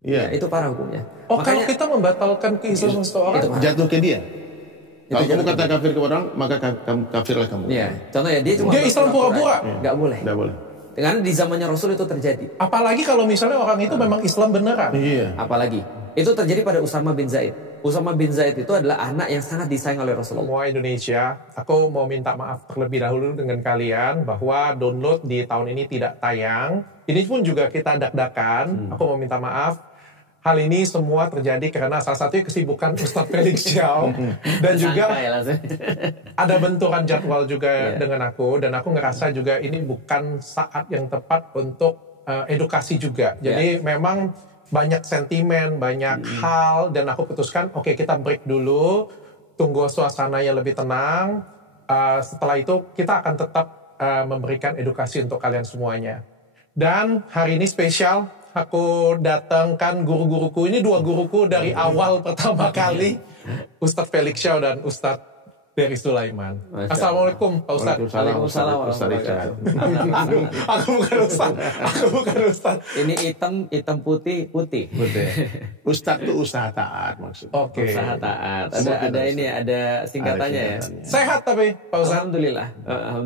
Iya. Ya, itu parah hukumnya. Oh, Makanya, kalau kita membatalkan keislaman seseorang, Jatuh ke dia. Kalau jatuh kamu kata kafir ke orang, maka kafirlah kamu. ya, contoh ya dia cuma dia Islam pura-pura. nggak boleh. Tidak boleh. Karena di zamannya Rasul itu terjadi. Apalagi kalau misalnya orang itu memang Islam beneran. Iya. Apalagi itu terjadi pada Usama bin Zaid. Usama bin Zaid itu adalah anak yang sangat disayang oleh Rasulullah. Semua Indonesia, aku mau minta maaf terlebih dahulu dengan kalian bahwa download di tahun ini tidak tayang. Ini pun juga kita dak-dakan. Aku mau minta maaf. Hal ini semua terjadi karena salah satunya kesibukan Ustadz Felix Xiao. Dan juga ada benturan jadwal juga dengan aku. Dan aku ngerasa juga ini bukan saat yang tepat untuk edukasi juga. Jadi memang banyak sentimen, banyak hal. Dan aku putuskan, oke, kita break dulu. Tunggu suasananya lebih tenang. Setelah itu kita akan tetap memberikan edukasi untuk kalian semuanya. Dan hari ini spesial. Aku datangkan guru-guruku, ini dua guruku dari awal pertama kali, Ustadz Felix Xiao dan Ustadz Dery Sulaiman. Assalamualaikum Pak Ustadz. Waalaikumsalam warahmatullahi wabarakatuh. Aku bukan Ustadz. Ini hitam putih. Ustadz itu usaha taat maksudnya. Oke. Usaha taat. Ada singkatannya ya. Sehat tapi Pak Ustadz. Alhamdulillah.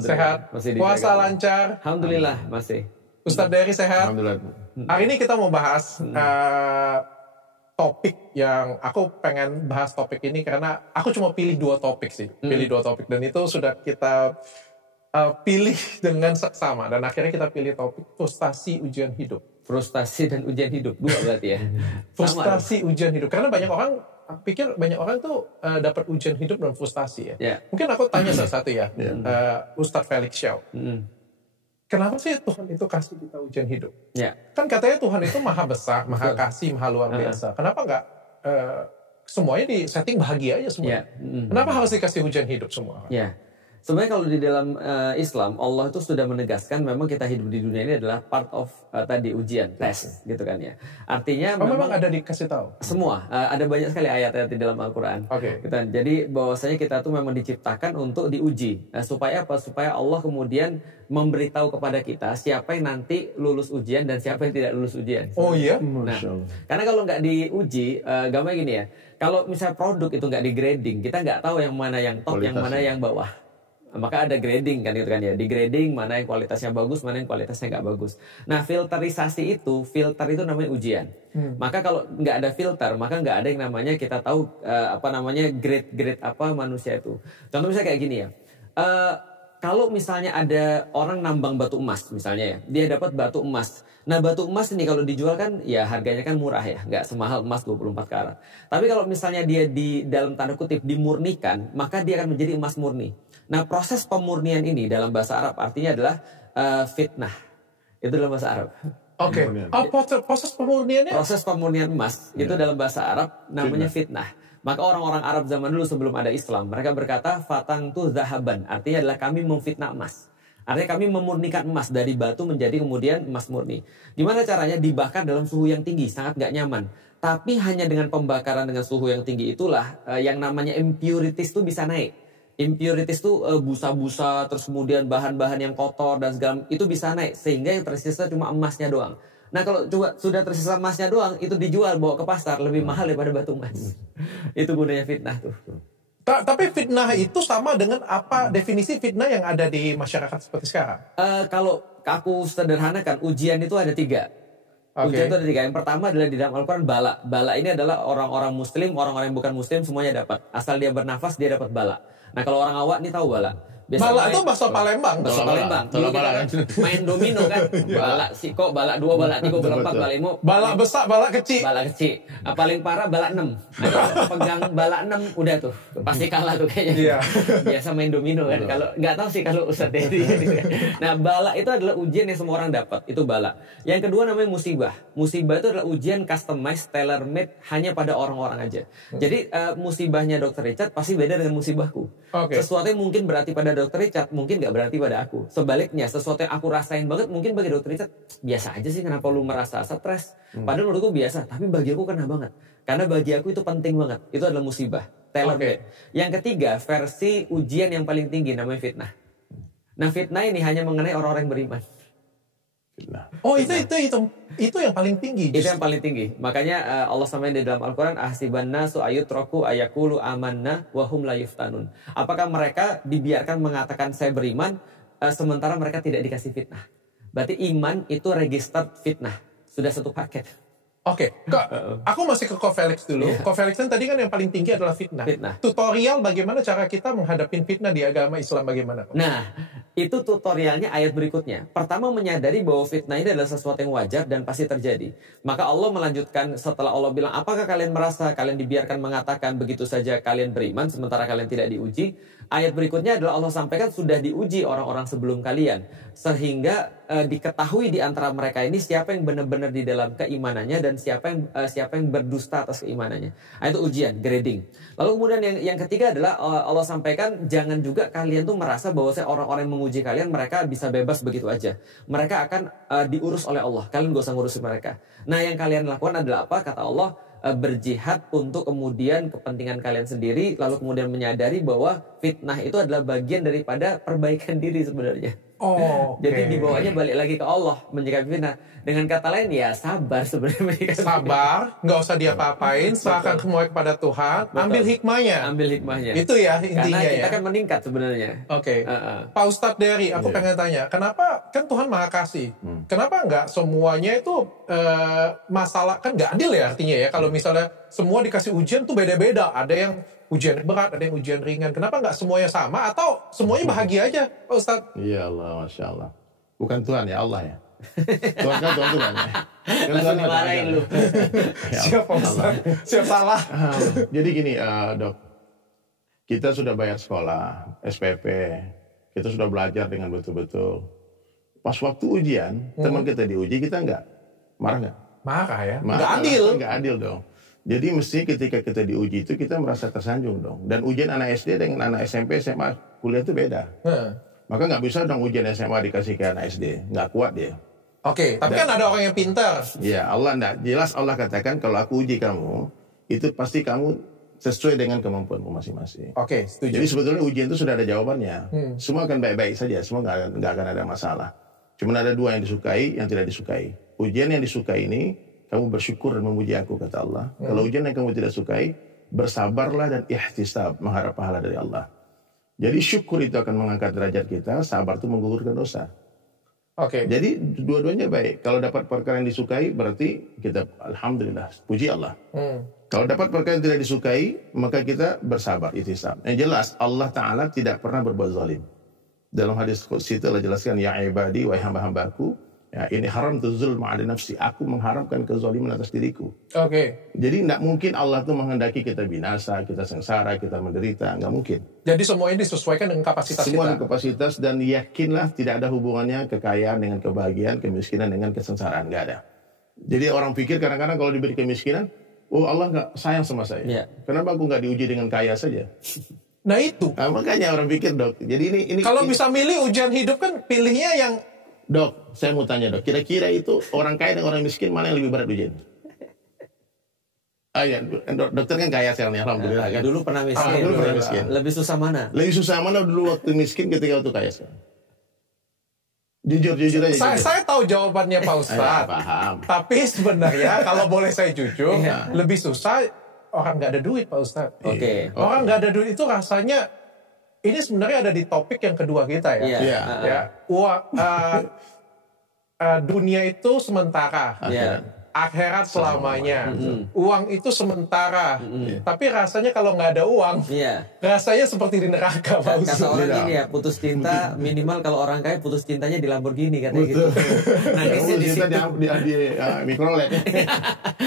Sehat. Masih Puasa dijaga. lancar. Alhamdulillah masih. Ustadz Dery sehat. Alhamdulillah. Hari ini kita mau bahas topik yang aku pengen bahas topik ini karena aku cuma pilih dua topik sih. Pilih dua topik dan itu sudah kita pilih dengan seksama. Dan akhirnya kita pilih topik frustasi ujian hidup. Frustasi dan ujian hidup. Dua berarti ya. Frustasi ujian hidup. Karena banyak orang, aku pikir banyak orang tuh dapat ujian hidup dan frustasi ya. Ya. Mungkin aku tanya satu ya. Ustadz Felix Xiao. Kenapa sih Tuhan itu kasih kita ujian hidup? Ya. Kan katanya Tuhan itu maha besar, maha kasih, maha luar biasa. Kenapa nggak semuanya di setting bahagia aja semua? Kenapa harus dikasih ujian hidup semua? Ya. Sebenarnya kalau di dalam Islam, Allah itu sudah menegaskan memang kita hidup di dunia ini adalah part of tadi ujian, tes, gitu kan ya. Artinya memang ada dikasih tahu? Semua, ada banyak sekali ayat-ayat di dalam Al-Quran. Jadi bahwasanya kita tuh memang diciptakan untuk diuji. Supaya apa? Supaya Allah kemudian memberitahu kepada kita siapa yang nanti lulus ujian dan siapa yang tidak lulus ujian. Oh iya? Nah, karena kalau nggak diuji, gampang gini ya. Kalau misalnya produk itu nggak di grading, kita nggak tahu yang mana yang top, yang mana yang bawah. Maka ada grading kan gitu kan ya. Di grading mana yang kualitasnya bagus, mana yang kualitasnya nggak bagus. Nah filterisasi itu, filter itu namanya ujian. Maka kalau nggak ada filter, maka nggak ada yang namanya kita tahu grade apa manusia itu. Contoh misalnya kayak gini ya. Kalau misalnya ada orang nambang batu emas misalnya ya, dia dapat batu emas. Nah batu emas ini kalau dijual kan ya harganya kan murah ya, nggak semahal emas 24 karat. Tapi kalau misalnya dia di dalam tanda kutip dimurnikan, maka dia akan menjadi emas murni. Nah proses pemurnian ini dalam bahasa Arab artinya adalah fitnah. Itu dalam bahasa Arab. Oke. Proses pemurniannya? Proses pemurnian emas itu dalam bahasa Arab namanya fitnah. Maka orang-orang Arab zaman dulu sebelum ada Islam, mereka berkata fatang tu zahaban, artinya adalah kami memfitnah emas. Artinya kami memurnikan emas dari batu menjadi kemudian emas murni. Gimana caranya? Dibakar dalam suhu yang tinggi, sangat gak nyaman. Tapi hanya dengan pembakaran dengan suhu yang tinggi itulah yang namanya impurities itu bisa naik. Impurities itu busa-busa, terus kemudian bahan-bahan yang kotor dan segala itu bisa naik. Sehingga yang tersisa cuma emasnya doang. Nah kalau sudah tersisa emasnya doang, itu dijual bawa ke pasar lebih mahal daripada batu emas. Itu gunanya fitnah tuh. Tapi fitnah itu sama dengan apa definisi fitnah yang ada di masyarakat seperti sekarang? Kalau aku sederhanakan, ujian itu ada 3. Ujian itu ada 3. Yang pertama adalah di dalam Al-Quran bala. Bala ini adalah orang-orang muslim, orang-orang yang bukan muslim semuanya dapat. Asal dia bernafas dia dapat bala. Nah kalau orang awak ini tahu bala. Bala itu bahasa Palembang. Bahasa Palembang. Dulu kita main domino kan. Bala siko, bala 2, bala 3, bala 4, bala 5. Bala besar, bala kecil. Bala kecil. Paling parah bala 6. Pegang bala 6 udah tuh. Pasti kalah tuh kayaknya. Biasa main domino kan. Kalau nggak tahu sih kalau Ustadz Dery. Nah bala itu adalah ujian yang semua orang dapat. Itu bala. Yang kedua namanya musibah. Musibah itu adalah ujian customized, tailor made hanya pada orang-orang aja. Jadi musibahnya Dr. Richard pasti beda dengan musibahku. Sesuatu yang mungkin berarti pada Dr. Richard mungkin gak berarti pada aku. Sebaliknya sesuatu yang aku rasain banget mungkin bagi Dr. Richard biasa aja sih, kenapa lu merasa stres. Padahal menurutku biasa, tapi bagi aku kena banget. Karena bagi aku itu penting banget. Itu adalah musibah, tailor made. Yang ketiga versi ujian yang paling tinggi namanya fitnah. Nah fitnah ini hanya mengenai orang-orang yang beriman. Fitnah. Oh, itu yang paling tinggi. Itu yang paling tinggi. Makanya Allah sampaikan di dalam Al-Quran, ahsiban nasu ayutraku ayakulu amanna wahum la yuftanun. Apakah mereka dibiarkan mengatakan saya beriman, sementara mereka tidak dikasih fitnah? Berarti iman itu registered fitnah. Sudah satu paket. Oke, aku masih ke Ko Felix dulu. Ko Felix kan tadi kan yang paling tinggi adalah fitnah. Tutorial bagaimana cara kita menghadapi fitnah di agama Islam bagaimana? Nah, itu tutorialnya ayat berikutnya. Pertama, menyadari bahwa fitnah ini adalah sesuatu yang wajar dan pasti terjadi. Maka Allah melanjutkan setelah Allah bilang, apakah kalian merasa kalian dibiarkan mengatakan begitu saja kalian beriman sementara kalian tidak diuji? Ayat berikutnya adalah Allah sampaikan sudah diuji orang-orang sebelum kalian. Sehingga diketahui di antara mereka ini siapa yang benar-benar di dalam keimanannya dan siapa yang berdusta atas keimanannya. Nah, itu ujian, grading. Lalu kemudian yang ketiga adalah Allah sampaikan jangan juga kalian tuh merasa bahwa orang-orang yang menguji kalian mereka bisa bebas begitu aja. Mereka akan diurus oleh Allah. Kalian gak usah ngurusin mereka. Nah, yang kalian lakukan adalah apa? Kata Allah, berjihad untuk kemudian kepentingan kalian sendiri, lalu kemudian menyadari bahwa fitnah itu adalah bagian daripada perbaikan diri sebenarnya. Oh, okay. Jadi dibawanya balik lagi ke Allah menyikapi fitnah. Dengan kata lain ya sabar sebenarnya. Sabar, nggak usah diapa-apain, serahkan semua kepada Tuhan, ambil hikmahnya. Ambil hikmahnya. Itu ya intinya. Karena kita ya. kan meningkat sebenarnya. Oke. Pak Ustadz Dery, aku pengen tanya, kenapa kan Tuhan Maha Kasih? Kenapa nggak semuanya itu masalah kan nggak adil ya artinya ya? Kalau misalnya semua dikasih ujian tuh beda-beda, ada yang ujian berat, ada yang ujian ringan. Kenapa nggak semuanya sama atau semuanya bahagia aja, Pak Ustadz? Iya Allah, Masya Allah. Bukan Tuhan ya, Allah ya. Tuhan kan Tuhan ya. Kan Tuhan dimarahin lu. Siap Pak Ustadz, siap salah. Jadi gini dok, kita sudah bayar sekolah, SPP, kita sudah belajar dengan betul-betul. Pas waktu ujian, teman kita diuji, kita nggak marah nggak? Marah ya? Marah, nggak adil. Nggak adil dong. Jadi mesti ketika kita diuji itu kita merasa tersanjung dong. Dan ujian anak SD dengan anak SMP, SMA, kuliah itu beda. Maka nggak bisa dong ujian SMA dikasih ke anak SD. Nggak kuat dia. Oke, tapi kan ada orang yang pintar. Iya, Allah enggak. Jelas Allah katakan kalau aku uji kamu, itu pasti kamu sesuai dengan kemampuanmu masing-masing. Oke, setuju. Jadi sebetulnya ujian itu sudah ada jawabannya. Semua akan baik-baik saja, semua nggak akan ada masalah. Cuma ada dua yang disukai, yang tidak disukai. Ujian yang disukai ini, kamu bersyukur dan memuji aku, kata Allah. Kalau ujian yang kamu tidak sukai, bersabarlah dan ihtisab, mengharap pahala dari Allah. Jadi syukur itu akan mengangkat derajat kita, sabar itu menggugurkan dosa. Oke. Jadi dua-duanya baik. Kalau dapat perkara yang disukai, berarti kita alhamdulillah, puji Allah. Kalau dapat perkara yang tidak disukai, maka kita bersabar, ihtisab. Yang jelas Allah Ta'ala tidak pernah berbuat zalim. Dalam hadis qudsi itu Allah jelaskan, ya ibadi, wahai hamba-hambaku, ya ini haram tu zulma ala nafsi. Aku mengharamkan kezaliman atas diriku. Oke. Jadi tidak mungkin Allah itu menghendaki kita binasa, kita sengsara, kita menderita. Nggak mungkin. Jadi semua ini disesuaikan dengan kapasitas semua kita. dengan kapasitas, dan yakinlah tidak ada hubungannya kekayaan dengan kebahagiaan, kemiskinan dengan kesengsaraan. Nggak ada. Jadi orang pikir kadang-kadang kalau diberi kemiskinan, oh Allah nggak sayang sama saya. Yeah. Kenapa aku nggak diuji dengan kaya saja? Nah itu. Nah, makanya orang pikir dok. Jadi ini kalau bisa milih ujian hidup kan pilihnya yang dok, saya mau tanya dok, kira-kira itu orang kaya dan orang miskin mana yang lebih berat ujian? Ah ya, dokter kan kaya sekarang, alhamdulillah kan. Dulu pernah miskin. Dulu pernah miskin. Lebih susah mana? Lebih susah mana dulu waktu miskin ketika waktu kaya sekarang? Jujur aja. Saya tahu jawabannya Pak Ustadz. Paham. Tapi sebenarnya kalau boleh saya jujur, lebih susah orang nggak ada duit Pak Ustadz. Oke. Orang nggak ada duit itu rasanya. Ini sebenarnya ada di topik yang kedua kita ya. Iya. Ya, dunia itu sementara, akhirat selamanya. Uang itu sementara, tapi rasanya kalau nggak ada uang, rasanya seperti di neraka, Pak Ustadz. Kata orang gini ya, putus cinta minimal kalau orang kaya putus cintanya di Lamborghini katanya gitu. Nangisnya di situ. Di Mikrolet.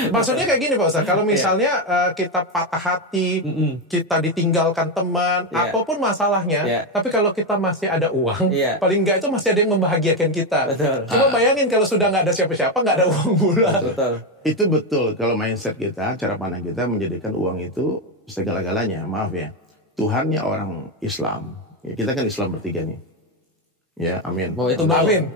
Maksudnya kayak gini Pak Ustadz, kalau misalnya kita patah hati, kita ditinggalkan teman, apapun masalahnya, tapi kalau kita masih ada uang, paling nggak itu masih ada yang membahagiakan kita. Betul. Cuma bayangin kalau sudah nggak ada siapa-siapa, nggak ada uang bulan. Betul. Itu betul kalau mindset kita, cara pandang kita menjadikan uang itu segala-galanya. Maaf ya, Tuhannya orang Islam. Ya, kita kan Islam bertiga nih. Ya, amin. Oh, itu amin.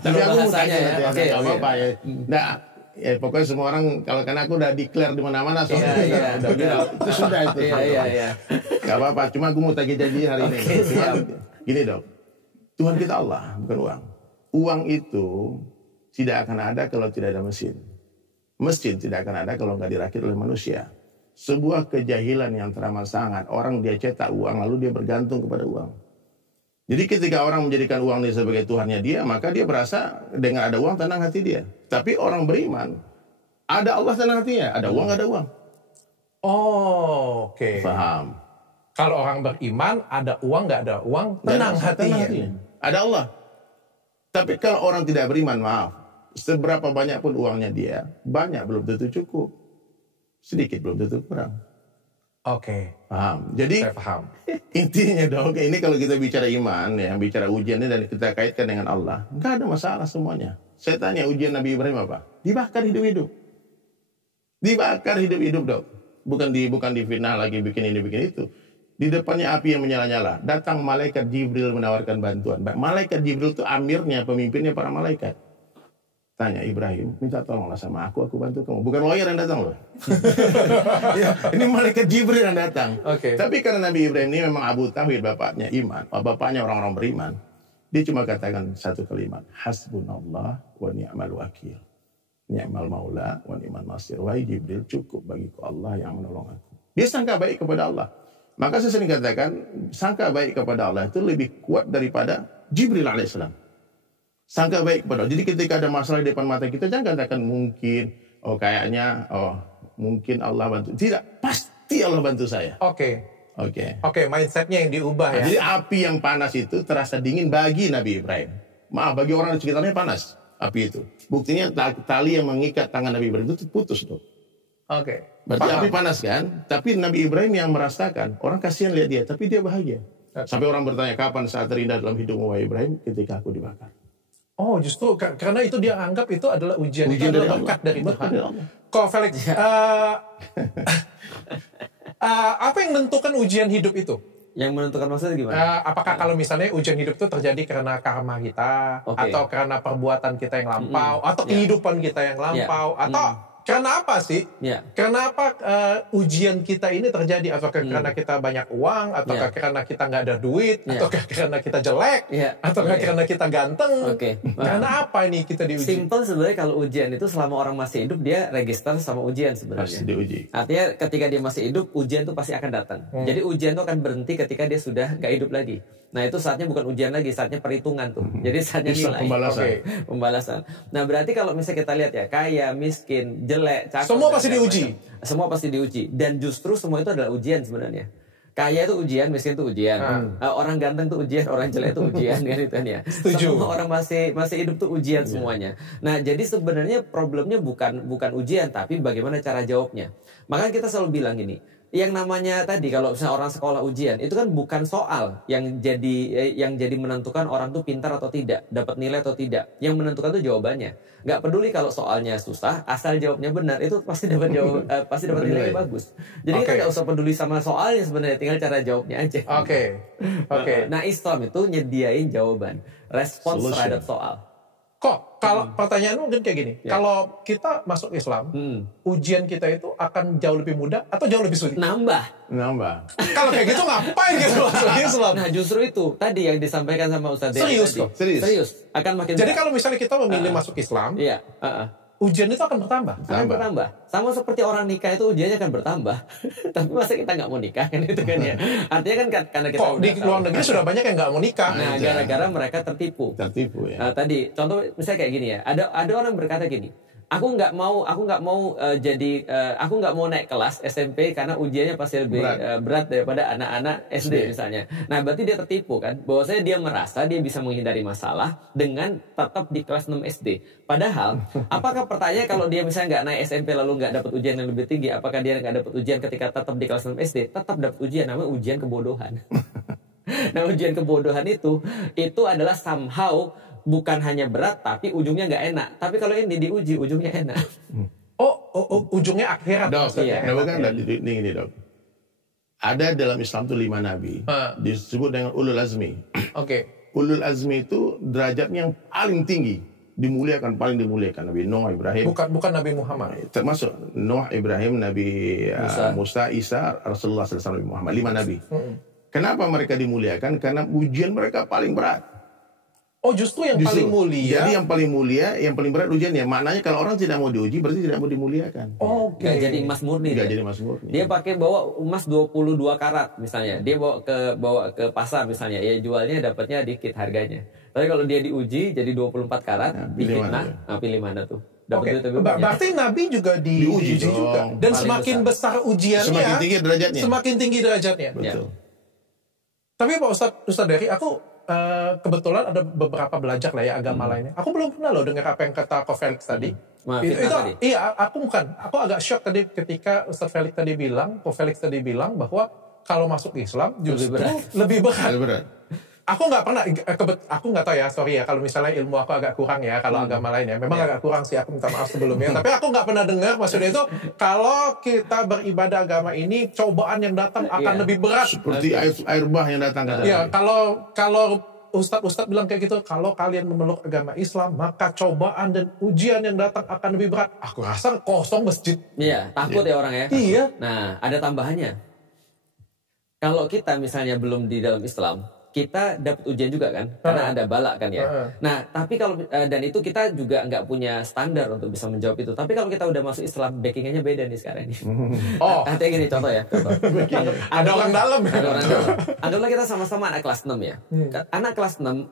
Tapi aku mau tanya nanti, nggak apa-apa ya. Nah, ya pokoknya semua orang, kalau kan aku udah declare di mana-mana soalnya udah bilang itu sudah itu. Iya. Gak apa-apa, cuma aku mau tagih janji hari ini. Cuma, gini dok, Tuhan kita Allah, bukan uang. uang itu tidak akan ada kalau tidak ada mesin. Mesin tidak akan ada kalau nggak dirakit oleh manusia. Sebuah kejahilan yang teramat sangat. Orang dia cetak uang lalu dia bergantung kepada uang. Jadi ketika orang menjadikan uang ini sebagai Tuhannya dia, maka dia berasa dengan ada uang tenang hati dia. Tapi orang beriman, ada Allah tenang hatinya, ada uang nggak ada uang. Oh, oke. Paham. Kalau orang beriman, ada uang nggak ada uang, tenang hatinya. Ada Allah. Tapi kalau orang tidak beriman, maaf, seberapa banyak pun uangnya dia, banyak belum tentu cukup. Sedikit belum tentu kurang. Oke. Paham. Jadi Saya paham. intinya dong, ini kalau kita bicara iman, ya, bicara ujian ini dan kita kaitkan dengan Allah, nggak ada masalah semuanya. Saya tanya ujian Nabi Ibrahim apa? Dibakar hidup-hidup. Dibakar hidup-hidup dong. Bukan difitnah lagi bikin ini bikin itu. Di depannya api yang menyala-nyala. Datang malaikat Jibril menawarkan bantuan. Malaikat Jibril itu amirnya, pemimpinnya para malaikat. Tanya Ibrahim, minta tolonglah sama aku bantu kamu. Bukan lawyer yang datang loh. Ya, ini malaikat Jibril yang datang. Oke. Tapi karena Nabi Ibrahim ini memang Abu Tauhid, bapaknya iman, bapaknya orang-orang beriman. Dia cuma katakan satu kalimat, hasbunallah wa ni'mal wakil. Ni'mal maula wa ni'mal nasir. Wahai Jibril, cukup bagiku Allah yang menolong aku. Dia sangka baik kepada Allah. Maka saya sering katakan, sangka baik kepada Allah itu lebih kuat daripada Jibril alaihissalam. Sangka baik kepada Allah. Jadi ketika ada masalah di depan mata kita, jangan katakan mungkin, mungkin Allah bantu. Tidak, pasti Allah bantu saya. Oke. Oke. Oke, mindsetnya yang diubah ya. Jadi api yang panas itu terasa dingin bagi Nabi Ibrahim. Maaf, bagi orang di sekitarnya panas api itu. Buktinya tali yang mengikat tangan Nabi Ibrahim itu putus tuh. Oke. Berarti api panas kan? Tapi Nabi Ibrahim yang merasakan. Orang kasihan lihat dia, tapi dia bahagia. Sampai orang bertanya, kapan saat terindah dalam hidupmu wahai Ibrahim? Ketika aku dibakar. Oh, justru karena itu dia anggap itu adalah ujian itu adalah berkat dari Tuhan. Kok Felix, apa yang menentukan ujian hidup itu? Yang menentukan maksudnya gimana? Apakah kalau misalnya ujian hidup itu terjadi karena karma kita, atau karena perbuatan kita yang lampau, atau kehidupan kita yang lampau, atau karena apa sih? Karena apa ujian kita ini terjadi? Ataukah karena kita banyak uang? Ataukah karena kita nggak ada duit? Ataukah karena kita jelek? Ataukah karena kita ganteng? Karena apa ini kita diuji? Simple sebenarnya kalau ujian itu selama orang masih hidup dia register sama ujian sebenarnya. Pasti diuji. Artinya ketika dia masih hidup ujian itu pasti akan datang. Jadi ujian itu akan berhenti ketika dia sudah nggak hidup lagi. Nah itu saatnya bukan ujian lagi, saatnya perhitungan tuh. Jadi saatnya nilai. Pembalasan. Nah berarti kalau misalnya kita lihat ya, kaya, miskin, jelek, cakep, semua pasti diuji. Semua pasti diuji. Dan justru semua itu adalah ujian sebenarnya. Kaya itu ujian, miskin itu ujian. Orang ganteng itu ujian, orang jelek itu ujian kan itu ya. Setuju. Semua orang masih hidup tuh ujian semuanya. Nah jadi sebenarnya problemnya bukan ujian, tapi bagaimana cara jawabnya. Makanya kita selalu bilang gini. Yang namanya tadi kalau misalnya orang sekolah ujian itu kan bukan soal yang jadi menentukan orang tuh pintar atau tidak, dapat nilai atau tidak. Yang menentukan tuh jawabannya. Nggak peduli kalau soalnya susah, asal jawabnya benar itu pasti dapat pasti dapat nilai yang bagus. Jadi kita nggak usah peduli sama soalnya sebenarnya, tinggal cara jawabnya aja. Oke. Nah Islam itu nyediain jawaban, respons terhadap soal. Kok kalau pertanyaanmu mungkin kayak gini, kalau kita masuk Islam, ujian kita itu akan jauh lebih mudah atau jauh lebih sulit? Nambah. Kalau kayak gitu ngapain gitu masuk Islam? Nah justru itu tadi yang disampaikan sama Ustaz Dewi. Serius. Akan makin jadi kalau misalnya kita memilih masuk Islam, ujian itu akan bertambah. Sama seperti orang nikah itu ujiannya akan bertambah. Tapi masa kita nggak mau nikah kan itu kan ya. Artinya kan karena kita di luar negeri sudah banyak yang nggak mau nikah. Nah gara-gara mereka tertipu ya. Tadi contoh misalnya kayak gini ya. Ada orang berkata gini. Aku nggak mau naik kelas SMP karena ujiannya pasti lebih berat daripada anak-anak SD misalnya. Nah berarti dia tertipu kan, bahwasanya dia merasa dia bisa menghindari masalah dengan tetap di kelas 6 SD. Padahal apakah pertanyaan kalau dia misalnya nggak naik SMP lalu nggak dapat ujian yang lebih tinggi, apakah dia nggak dapat ujian ketika tetap di kelas 6 SD? Tetap dapat ujian, namanya ujian kebodohan. Nah ujian kebodohan itu adalah somehow bukan hanya berat, tapi ujungnya nggak enak. Tapi kalau ini diuji, ujungnya enak. Ujungnya akhirat. Ini dok. Ada dalam Islam itu 5 nabi. Disebut dengan ulul azmi. Ulul azmi itu derajatnya yang paling tinggi. Paling dimuliakan. Nabi Nuh, Ibrahim. Bukan Nabi Muhammad. Termasuk Nuh, Ibrahim, Nabi Musa, Isa, Rasulullah SAW, Nabi Muhammad. 5 nabi. Kenapa mereka dimuliakan? Karena ujian mereka paling berat. Oh, justru yang paling mulia. Jadi yang paling mulia, yang paling berat ujiannya. Maknanya kalau orang tidak mau diuji, berarti tidak mau dimuliakan. Oke. Nggak jadi emas murni. Nggak jadi emas murni. Dia pakai bawa emas 22 karat misalnya. Dia bawa ke pasar misalnya. Ya jualnya dapatnya dikit harganya. Tapi kalau dia diuji jadi 24 karat, pilih mana tuh? Oke. Berarti Nabi juga diuji juga. Dan semakin besar ujiannya, semakin tinggi derajatnya. Betul. Tapi Pak Ustadz Dery, aku kebetulan ada beberapa belajar lah ya agama lainnya. Aku belum pernah loh dengar apa yang kata Ko Felix tadi. Iya, aku agak shock tadi ketika Ustadz Felix tadi bilang, Ko Felix tadi bilang bahwa kalau masuk Islam justru lebih berat. Aku nggak pernah, aku nggak tahu ya, sorry ya kalau misalnya ilmu aku agak kurang ya kalau agama lainnya. Memang agak kurang sih, aku minta maaf sebelumnya. Tapi aku nggak pernah dengar maksudnya itu kalau kita beribadah agama ini cobaan yang datang akan lebih berat. Seperti air bah yang datang. Iya, kalau Ustadz bilang kayak gitu, kalau kalian memeluk agama Islam, maka cobaan dan ujian yang datang akan lebih berat. Aku rasa kosong masjid. Iya, takut ya orang ya. Iya. Nah, ada tambahannya. Kalau kita misalnya belum di dalam Islam, kita dapat ujian juga kan, karena ada bala kan ya. Nah, tapi kalau dan itu kita juga nggak punya standar untuk bisa menjawab itu. Tapi kalau kita udah masuk Islam, backingannya beda nih sekarang ini. Artinya gini, contoh ya. Ada orang dalam. Anggaplah kita sama-sama anak kelas 6 ya. Anak kelas 6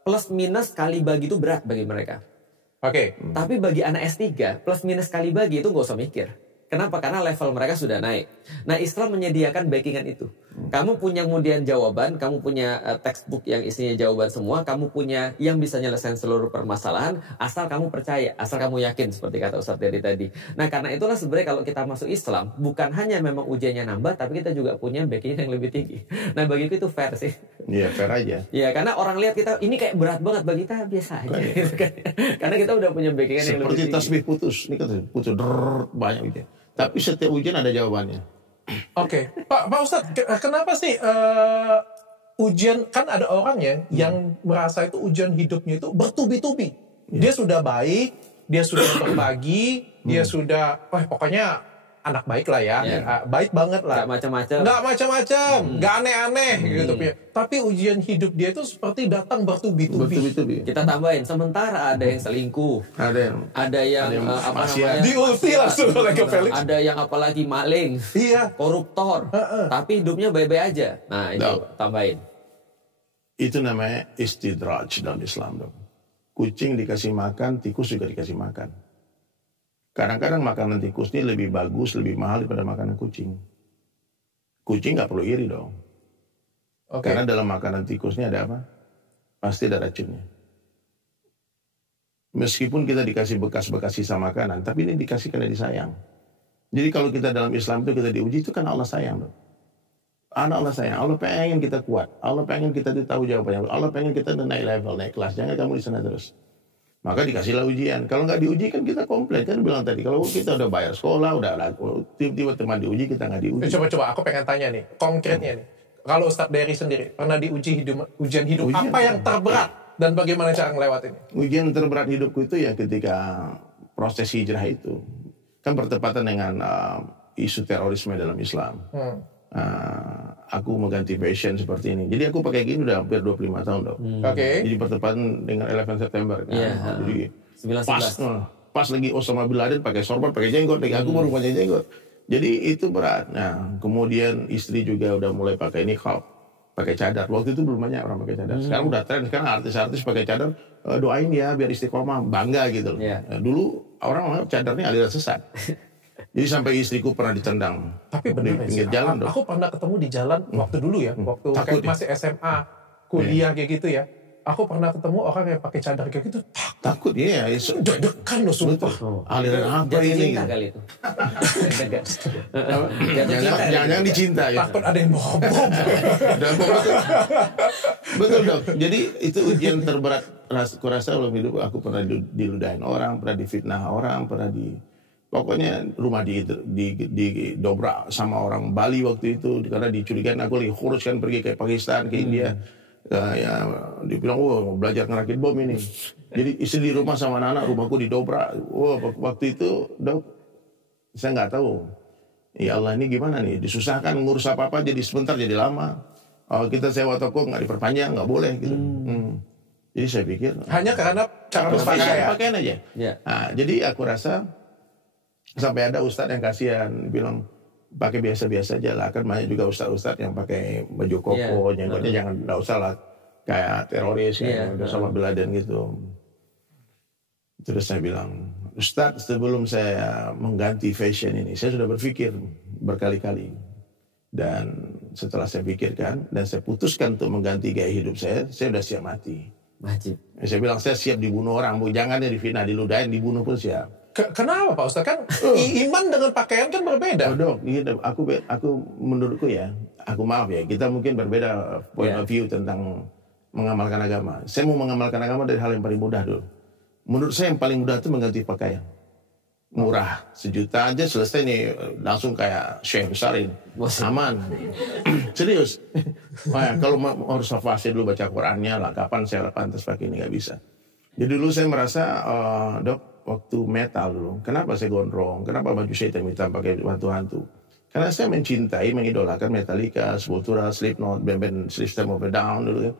plus minus kali bagi itu berat bagi mereka. Oke. Tapi bagi anak S3 plus minus kali bagi itu nggak usah mikir. Kenapa? Karena level mereka sudah naik. Nah, Islam menyediakan backingan itu. Kamu punya kemudian jawaban, kamu punya textbook yang isinya jawaban semua, kamu punya yang bisa nyelesain seluruh permasalahan, asal kamu percaya, asal kamu yakin, seperti kata Ustadz Dery tadi. Nah, karena itulah sebenarnya kalau kita masuk Islam, bukan hanya memang ujiannya nambah, tapi kita juga punya backingan yang lebih tinggi. Nah, bagiku itu fair sih. Iya, fair aja. Iya, karena orang lihat kita, ini kayak berat banget, bagi kita biasa aja. Karena kita udah punya backingan yang lebih tinggi. Seperti tasbih putus, ini kan putus, banyak gitu. Tapi setiap ujian ada jawabannya. Oke. Pak Ustadz, kenapa sih ujian, kan ada orang ya yang merasa itu ujian hidupnya itu bertubi-tubi. Dia sudah baik, dia sudah berbagi, dia sudah, pokoknya anak baik lah ya, baik banget lah. Gak macam-macam, gak aneh-aneh gitu. Tapi ujian hidup dia itu seperti datang bertubi-tubi. Kita tambahin, sementara ada yang selingkuh, ada yang apa namanya, diulti langsung oleh Felix. Ada yang apalagi maling, koruptor, tapi hidupnya baik-baik aja. Nah itu tambahin. Itu namanya istidraj dalam Islam dong. Kucing dikasih makan, tikus juga dikasih makan. Kadang-kadang makanan tikus ini lebih bagus, lebih mahal daripada makanan kucing. Kucing nggak perlu iri dong. Karena dalam makanan tikus ini ada apa? Pasti ada racunnya. Meskipun kita dikasih bekas-bekas sisa makanan, tapi ini dikasih karena disayang. Jadi kalau kita dalam Islam itu kita diuji, itu kan Allah sayang dong. Allah sayang. Allah pengen kita kuat. Allah pengen kita tahu jawabannya. Allah pengen kita naik level, naik kelas. Jangan kamu di sana terus. Maka dikasihlah ujian. Kalau nggak diuji kan kita komplain. Kan bilang tadi, kalau kita udah bayar sekolah, udah tiba-tiba teman diuji, kita nggak diuji. Coba, aku pengen tanya nih, konkretnya nih. Kalau Ustadz Dery sendiri, pernah diuji ujian hidup apa yang terberat? Dan bagaimana cara ngelewatinnya? Ujian terberat hidupku itu ya ketika proses hijrah itu. Kan bertepatan dengan isu terorisme dalam Islam. Aku mengganti fashion seperti ini. Jadi aku pakai gini udah hampir 25 tahun dong. Jadi bertepatan dengan 11 September. Jadi pas lagi Osama bin Laden pakai sorban, pakai jenggot. Aku baru pakai jenggot. Jadi itu berat. Nah, kemudian istri juga udah mulai pakai niqab, pakai cadar. Waktu itu belum banyak orang pakai cadar. Sekarang udah tren. Sekarang artis-artis pakai cadar. Doain ya biar istiqomah, bangga gitu loh. Nah, dulu orang cadarnya aliran sesat. Jadi sampai istriku pernah ditendang. Tapi benar pinggir jalan dong. Aku pernah ketemu di jalan waktu dulu ya, waktu masih SMA, kuliah kayak gitu ya. Aku pernah ketemu orang yang pakai cadar kayak gitu. Takut ya. Deg-degan loh sumpah. Aliran apa ini? Cinta kali itu. Jangan dicinta ya. Takut ada yang bom. Betul dong. Jadi itu ujian terberat. Kurasa dalam hidup aku pernah diludahin orang, pernah difitnah orang, pernah pokoknya rumah didobrak sama orang Bali waktu itu karena dicurigain aku lagi kurus kan pergi ke Pakistan, ke India. Ya dibilang belajar ngerakit bom ini. Jadi istri di rumah sama anak, rumahku didobrak. Waktu itu dok, saya nggak tahu. Ya Allah ini gimana nih? Disusahkan ngurus apa-apa jadi sebentar jadi lama. Kita sewa toko nggak diperpanjang, nggak boleh gitu. Jadi saya pikir hanya karena cara berpakaian. Pakaian aja. Ya. Nah, jadi aku rasa sampai ada ustadz yang kasihan bilang pakai biasa-biasa aja lah, kan banyak juga ustadz yang pakai baju koko, jenggotnya jangan, nggak usah lah kayak teroris yang sama Bin Laden gitu. Terus saya bilang, Ustadz, sebelum saya mengganti fashion ini, saya sudah berpikir berkali-kali. Dan setelah saya pikirkan dan saya putuskan untuk mengganti gaya hidup saya sudah siap mati. Wajib. Saya bilang saya siap dibunuh orang, Bu. Jangan ya difitnah, diludahin, dibunuh pun siap. Kenapa Pak Ustadz? Kan iman dengan pakaian kan berbeda. Oh, Dok, aku menurutku ya, aku maaf ya, kita mungkin berbeda point of view tentang mengamalkan agama. Saya mau mengamalkan agama dari hal yang paling mudah dulu. Menurut saya yang paling mudah itu mengganti pakaian. Murah, 1 juta aja selesai nih, langsung kayak Syekh besarin. Aman. Serius. Kalau harus hafal dulu baca Qurannya lah, kapan saya pantas pakai ini, nggak bisa. Jadi dulu saya merasa, Dok, waktu metal dulu, kenapa saya gondrong, kenapa baju saya hitam pakai hantu-hantu? Karena saya mencintai, mengidolakan Metallica, Sepultura, Slipknot, band-band System of a Down dulu kan.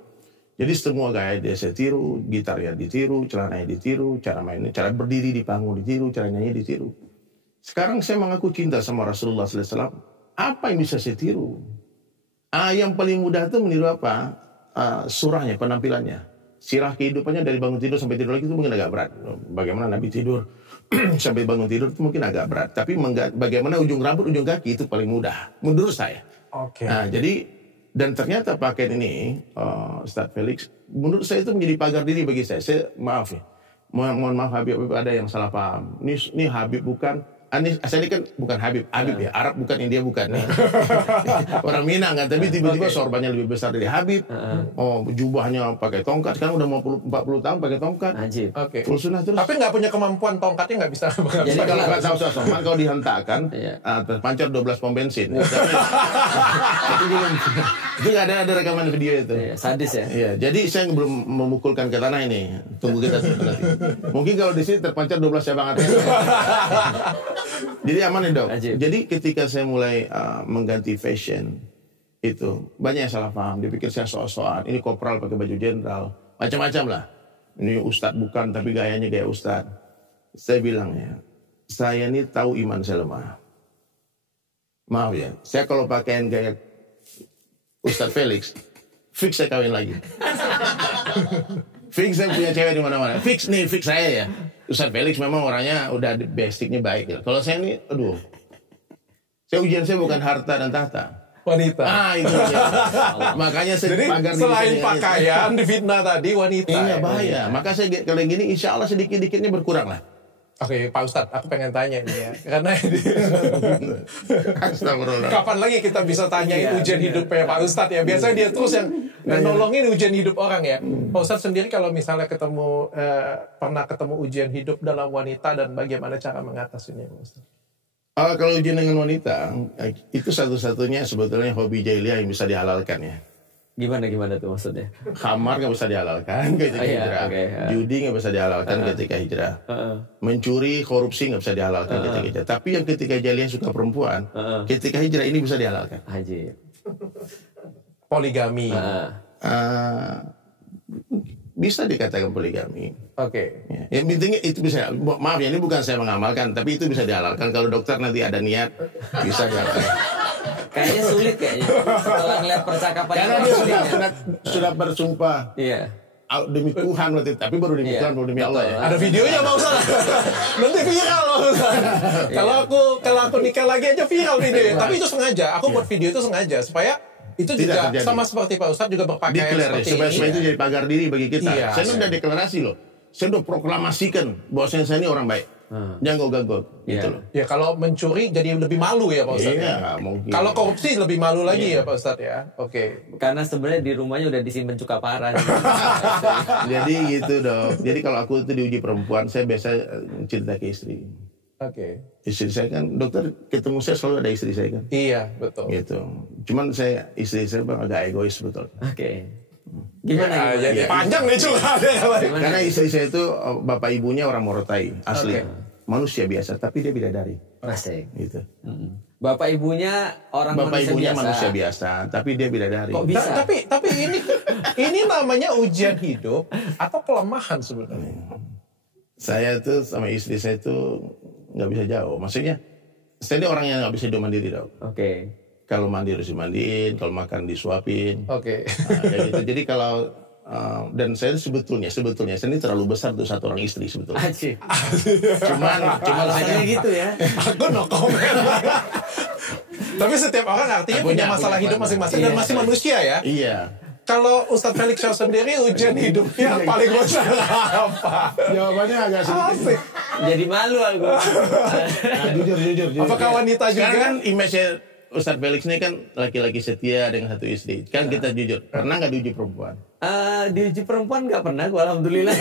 Jadi semua gaya dia saya tiru, gitarnya ditiru, celananya ditiru, cara mainnya, cara berdiri di panggung ditiru, cara nyanyi ditiru. Sekarang saya mengaku cinta sama Rasulullah SAW. Apa yang bisa saya tiru? Yang paling mudah itu meniru apa? Surahnya, penampilannya. Sirah kehidupannya dari bangun tidur sampai tidur lagi itu mungkin agak berat. Bagaimana Nabi tidur sampai bangun tidur itu mungkin agak berat. Tapi bagaimana ujung rambut, ujung kaki itu paling mudah. Menurut saya. Oke. Nah, jadi dan ternyata pakaian ini, Ustadz Felix, menurut saya itu menjadi pagar diri bagi saya. Saya maaf ya, mohon maaf Habib ada yang salah paham. Ini Habib bukan, saya ini kan bukan Habib ya, Arab bukan, India bukan. Orang Minang kan, tapi tiba-tiba sorbannya lebih besar dari Habib. Jubahnya pakai tongkat, sekarang udah 40 tahun pakai tongkat. Ajib. Oke. Full sunnah terus. Tapi nggak punya kemampuan tongkatnya nggak bisa. Jadi kalau nggak tahu soman, kalau dihentakkan, terpancar 12 pom bensin. Itu belum, itu nggak ada rekaman video itu. Sadis ya. Iya, jadi saya belum memukulkan ke tanah ini. Tunggu kita nanti. Mungkin kalau di sini terpancar 12 cabang ATM. Jadi aman ya Dok. Jadi ketika saya mulai mengganti fashion itu banyak yang salah paham. Dipikir saya sok-sokan. Ini kopral pakai baju jenderal, macam-macam lah. Ini ustadz bukan, tapi gayanya gaya ustadz. Saya bilang ya, saya ini tahu iman saya lemah. Maaf ya, saya kalau pakaian gaya Ustadz Felix, fix saya kawin lagi. Fix saya punya cewek di mana-mana. Fix saya ya. Ustadz Felix memang orangnya udah basicnya baik ya. Kalau saya ini, aduh, ujian saya bukan harta dan tahta. Wanita. Itu ya. Makanya saya jadi selain pakaian difitnah tadi wanita. Iya bahaya. Maka saya kalau gini insya Allah sedikit-dikitnya berkurang lah. Oke, Pak Ustadz, aku pengen tanya nih ya. Karena Astagfirullah. kapan lagi kita bisa tanyain ujian hidupnya Pak Ustadz ya. Biasanya dia terus yang nolongin ujian hidup orang ya. Pak Ustadz sendiri kalau misalnya pernah ketemu ujian hidup dalam wanita dan bagaimana cara mengatasinya Pak Ustadz? Kalau ujian dengan wanita, itu satu-satunya sebetulnya hobi jahiliyah yang bisa dihalalkan ya. Gimana tuh maksudnya? Khamar nggak bisa dihalalkan ketika hijrah. Judi nggak bisa dihalalkan ketika hijrah. Mencuri, korupsi nggak bisa dihalalkan ketika hijrah. Tapi yang ketika jahiliyah suka perempuan, ketika hijrah ini bisa dihalalkan. Haji. Poligami. Bisa dikatakan poligami. Oke. Ya, yang pentingnya itu bisa. Maaf ya, ini bukan saya mengamalkan, tapi itu bisa dihalalkan. Kalau dokter nanti ada niat, bisa dihalalkan. Kayaknya sulit kayaknya. Setelah ngeliat percakapan karena dia sudah bersumpah. Iya. Demi Tuhan berarti, tapi baru demi Tuhan, baru demi Allah ya. Ada videonya Pak Ustadz. Nanti viral Pak Ustadz. Kalau aku nikah lagi aja viral video. Tapi itu sengaja. Aku buat video itu sengaja supaya itu juga sama seperti Pak Ustadz juga berpakaian seperti supaya itu jadi pagar diri bagi kita. Saya udah deklarasi loh. Saya udah proklamasikan bahwa saya ini orang baik. Jangan gagok gitu loh. Ya kalau mencuri jadi lebih malu ya Pak Ustadz. Iya, mungkin. Kalau korupsi lebih malu lagi ya Pak Ustadz ya. Oke. Karena sebenarnya di rumahnya udah disimpan cuka parah. Jadi gitu dong. Jadi kalau aku itu diuji perempuan, saya biasa cerita ke istri. Oke. Istri saya kan dokter, ketemu saya selalu ada istri saya kan. Iya betul. Gitu. Cuman istri saya bang agak egois betul. Oke. Gimana? Jadi panjang nih juga. Karena istri saya itu bapak ibunya orang Morotai asli. Manusia biasa, tapi dia bidadari. Asik. Gitu. Bapak ibunya manusia biasa, tapi dia bidadari. Kok bisa? Tapi ini namanya ujian hidup atau kelemahan sebenarnya. Saya tuh sama istri saya tuh nggak bisa jauh. Maksudnya saya ini orang yang nggak bisa hidup mandiri, dong. Oke. Kalau mandi harus dimandiin, kalau makan disuapin. Oke. Nah, kayak gitu. Jadi kalau dan saya sebetulnya saya ini terlalu besar untuk satu orang istri sebetulnya. Acik. Cuman Alasannya gitu ya. Aku no comment. Tapi setiap orang artinya punya masalah hidup masing-masing dan masih manusia ya. Iya. Kalau Ustadz Felix Shaw sendiri ujian hidupnya paling besar apa? Jawabannya agak sedikit. Jadi malu aku. Nah, jujur. Apakah wanita juga? Sekarang kan image Ustadz Felix ini kan laki-laki setia dengan satu istri. Kan kita jujur. Pernah nggak diuji perempuan? Diuji perempuan nggak pernah, gua alhamdulillah.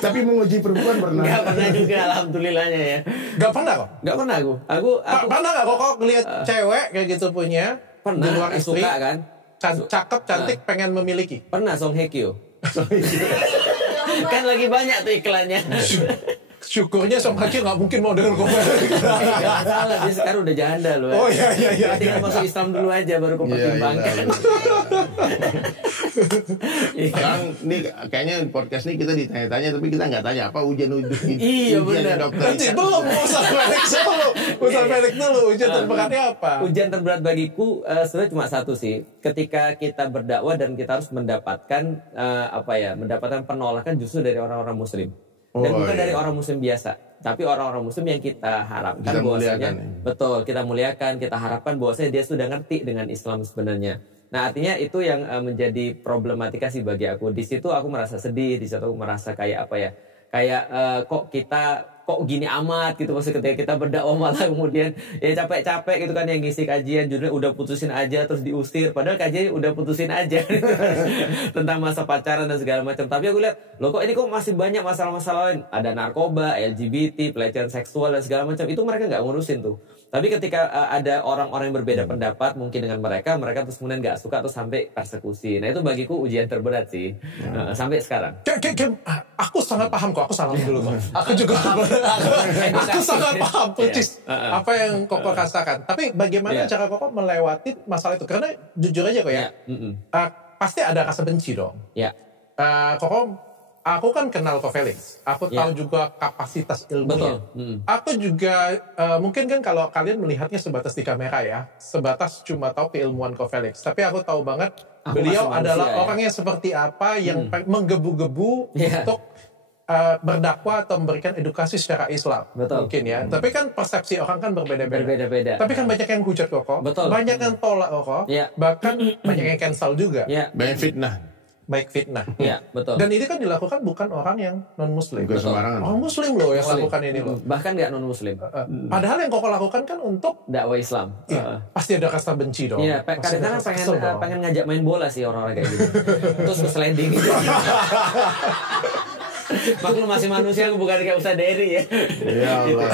Tapi menguji perempuan pernah. Nggak pernah juga, alhamdulillahnya ya. Gak pernah kok? Nggak pernah aku. Pernah gak kok ngeliat cewek kayak gitu punya? Pernah, di luar istri, suka kan? Cakep, cantik, pengen memiliki. Pernah Song Hye Kyo. Kan lagi banyak tuh iklannya. Syukurnya Song Hye Kyo gak mungkin mau dengan gue. Jangan salah, dia sekarang udah janda loh. Oh iya. Tinggal masuk Islam dulu aja baru kau pertimbangkan. Sekarang ini kayaknya podcast ini kita ditanya-tanya tapi kita nggak tanya apa ujian Iya benar. dokter. Nanti belum Ustadz Felix dulu. Ustadz Felix dulu ujian terberatnya apa? Ujian terberat bagiku sebenarnya cuma satu sih. Ketika kita berdakwah dan kita harus mendapatkan mendapatkan penolakan justru dari orang-orang Muslim. Dan bukan dari orang Muslim biasa, tapi orang-orang Muslim yang kita harapkan bahwasanya betul kita muliakan, kita harapkan bahwasanya dia sudah ngerti dengan Islam sebenarnya. Nah artinya itu yang menjadi problematika sih bagi aku. Di situ aku merasa sedih, di situ aku merasa kayak kok gini amat gitu, maksudnya ketika kita berdakwah malah kemudian ya capek-capek gitu kan yang ngisi kajian judulnya udah putusin aja terus diusir, padahal kajian udah putusin aja tentang masa pacaran dan segala macam. Tapi aku lihat loh kok ini kok masih banyak masalah-masalah lain, ada narkoba, LGBT, pelecehan seksual dan segala macam, itu mereka nggak ngurusin tuh. Tapi ketika ada orang-orang yang berbeda pendapat mungkin dengan mereka terus kemudian nggak suka terus sampai persekusi. Nah itu bagiku ujian terberat sih sampai sekarang. Aku sangat paham kok. Aku salam dulu kok. Aku juga aku sangat paham persis apa yang Koko rasakan. Tapi bagaimana cara Koko melewati masalah itu? Karena jujur aja kok ya, pasti ada rasa benci dong. Koko, aku kan kenal Ko Felix. Aku tahu juga kapasitas ilmunya. Aku juga mungkin kan kalau kalian melihatnya sebatas di kamera ya, sebatas cuma tahu keilmuan Ko Felix. Tapi aku tahu banget beliau adalah orang yang seperti apa yang menggebu-gebu untuk berdakwah atau memberikan edukasi secara Islam. Mungkin ya. Tapi kan persepsi orang kan berbeda-beda. Tapi kan banyak yang hujat Koko, banyak yang tolak Koko, bahkan banyak yang cancel juga. Banyak fitnah. Baik fitnah. Iya, betul. Dan ini kan dilakukan bukan orang yang non-muslim. Bukan sembarangan. Orang muslim loh yang lakukan ini loh. Bahkan nggak non-muslim. Padahal yang Koko lakukan kan untuk dakwah Islam. Pasti ada rasa benci dong. Iya, kadang-kadang pengen ngajak main bola sih orang-orang kayak gitu. Terus sliding gitu. Maklum masih manusia, aku bukan kayak Ustaz Dery ya. Ya Allah.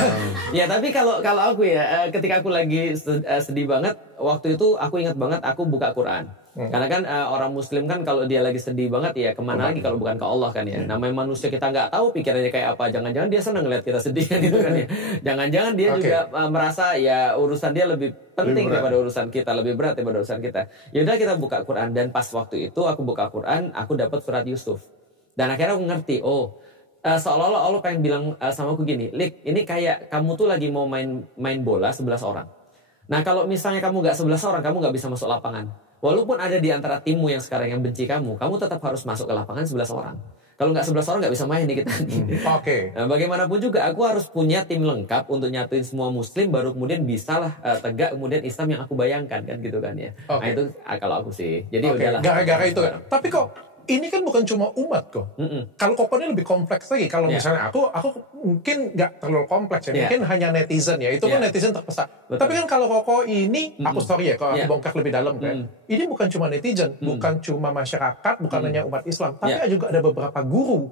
Ya tapi kalau aku ya, ketika aku lagi sedih banget, waktu itu aku ingat banget aku buka Quran. Karena kan orang Muslim kan kalau dia lagi sedih banget ya kemana lagi kalau bukan ke Allah kan ya. Namanya manusia kita nggak tahu pikirannya kayak apa. Jangan-jangan dia senang ngeliat kita sedih kan itu kan ya. Jangan-jangan dia juga merasa ya urusan dia lebih penting daripada urusan kita, lebih berat daripada urusan kita. Yaudah kita buka Quran, dan pas waktu itu aku buka Quran, aku dapat surat Yusuf. Dan akhirnya aku ngerti, seolah-olah Allah pengen bilang sama aku gini, Lik, ini kayak kamu tuh lagi mau main bola 11 orang. Nah kalau misalnya kamu nggak 11 orang, kamu nggak bisa masuk lapangan. Walaupun ada di antara timmu yang sekarang yang benci kamu tetap harus masuk ke lapangan 11 orang. Kalau nggak 11 orang nggak bisa main nih kita. Nah, bagaimanapun juga aku harus punya tim lengkap untuk nyatuin semua Muslim, baru kemudian bisalah tegak kemudian Islam yang aku bayangkan kan gitu kan ya. Nah itu kalau aku sih. Jadi udahlah. Gara-gara itu kan. Tapi kok ini kan bukan cuma umat kok. Kalau Koko ini lebih kompleks lagi. Kalau misalnya aku mungkin nggak terlalu kompleks ya. Mungkin hanya netizen ya. Itu kan netizen terpesak. Tapi kan kalau Koko ini, aku sorry ya kalau aku bongkar lebih dalam kan. Ini bukan cuma netizen, bukan cuma masyarakat, bukan hanya umat Islam, tapi juga ada beberapa guru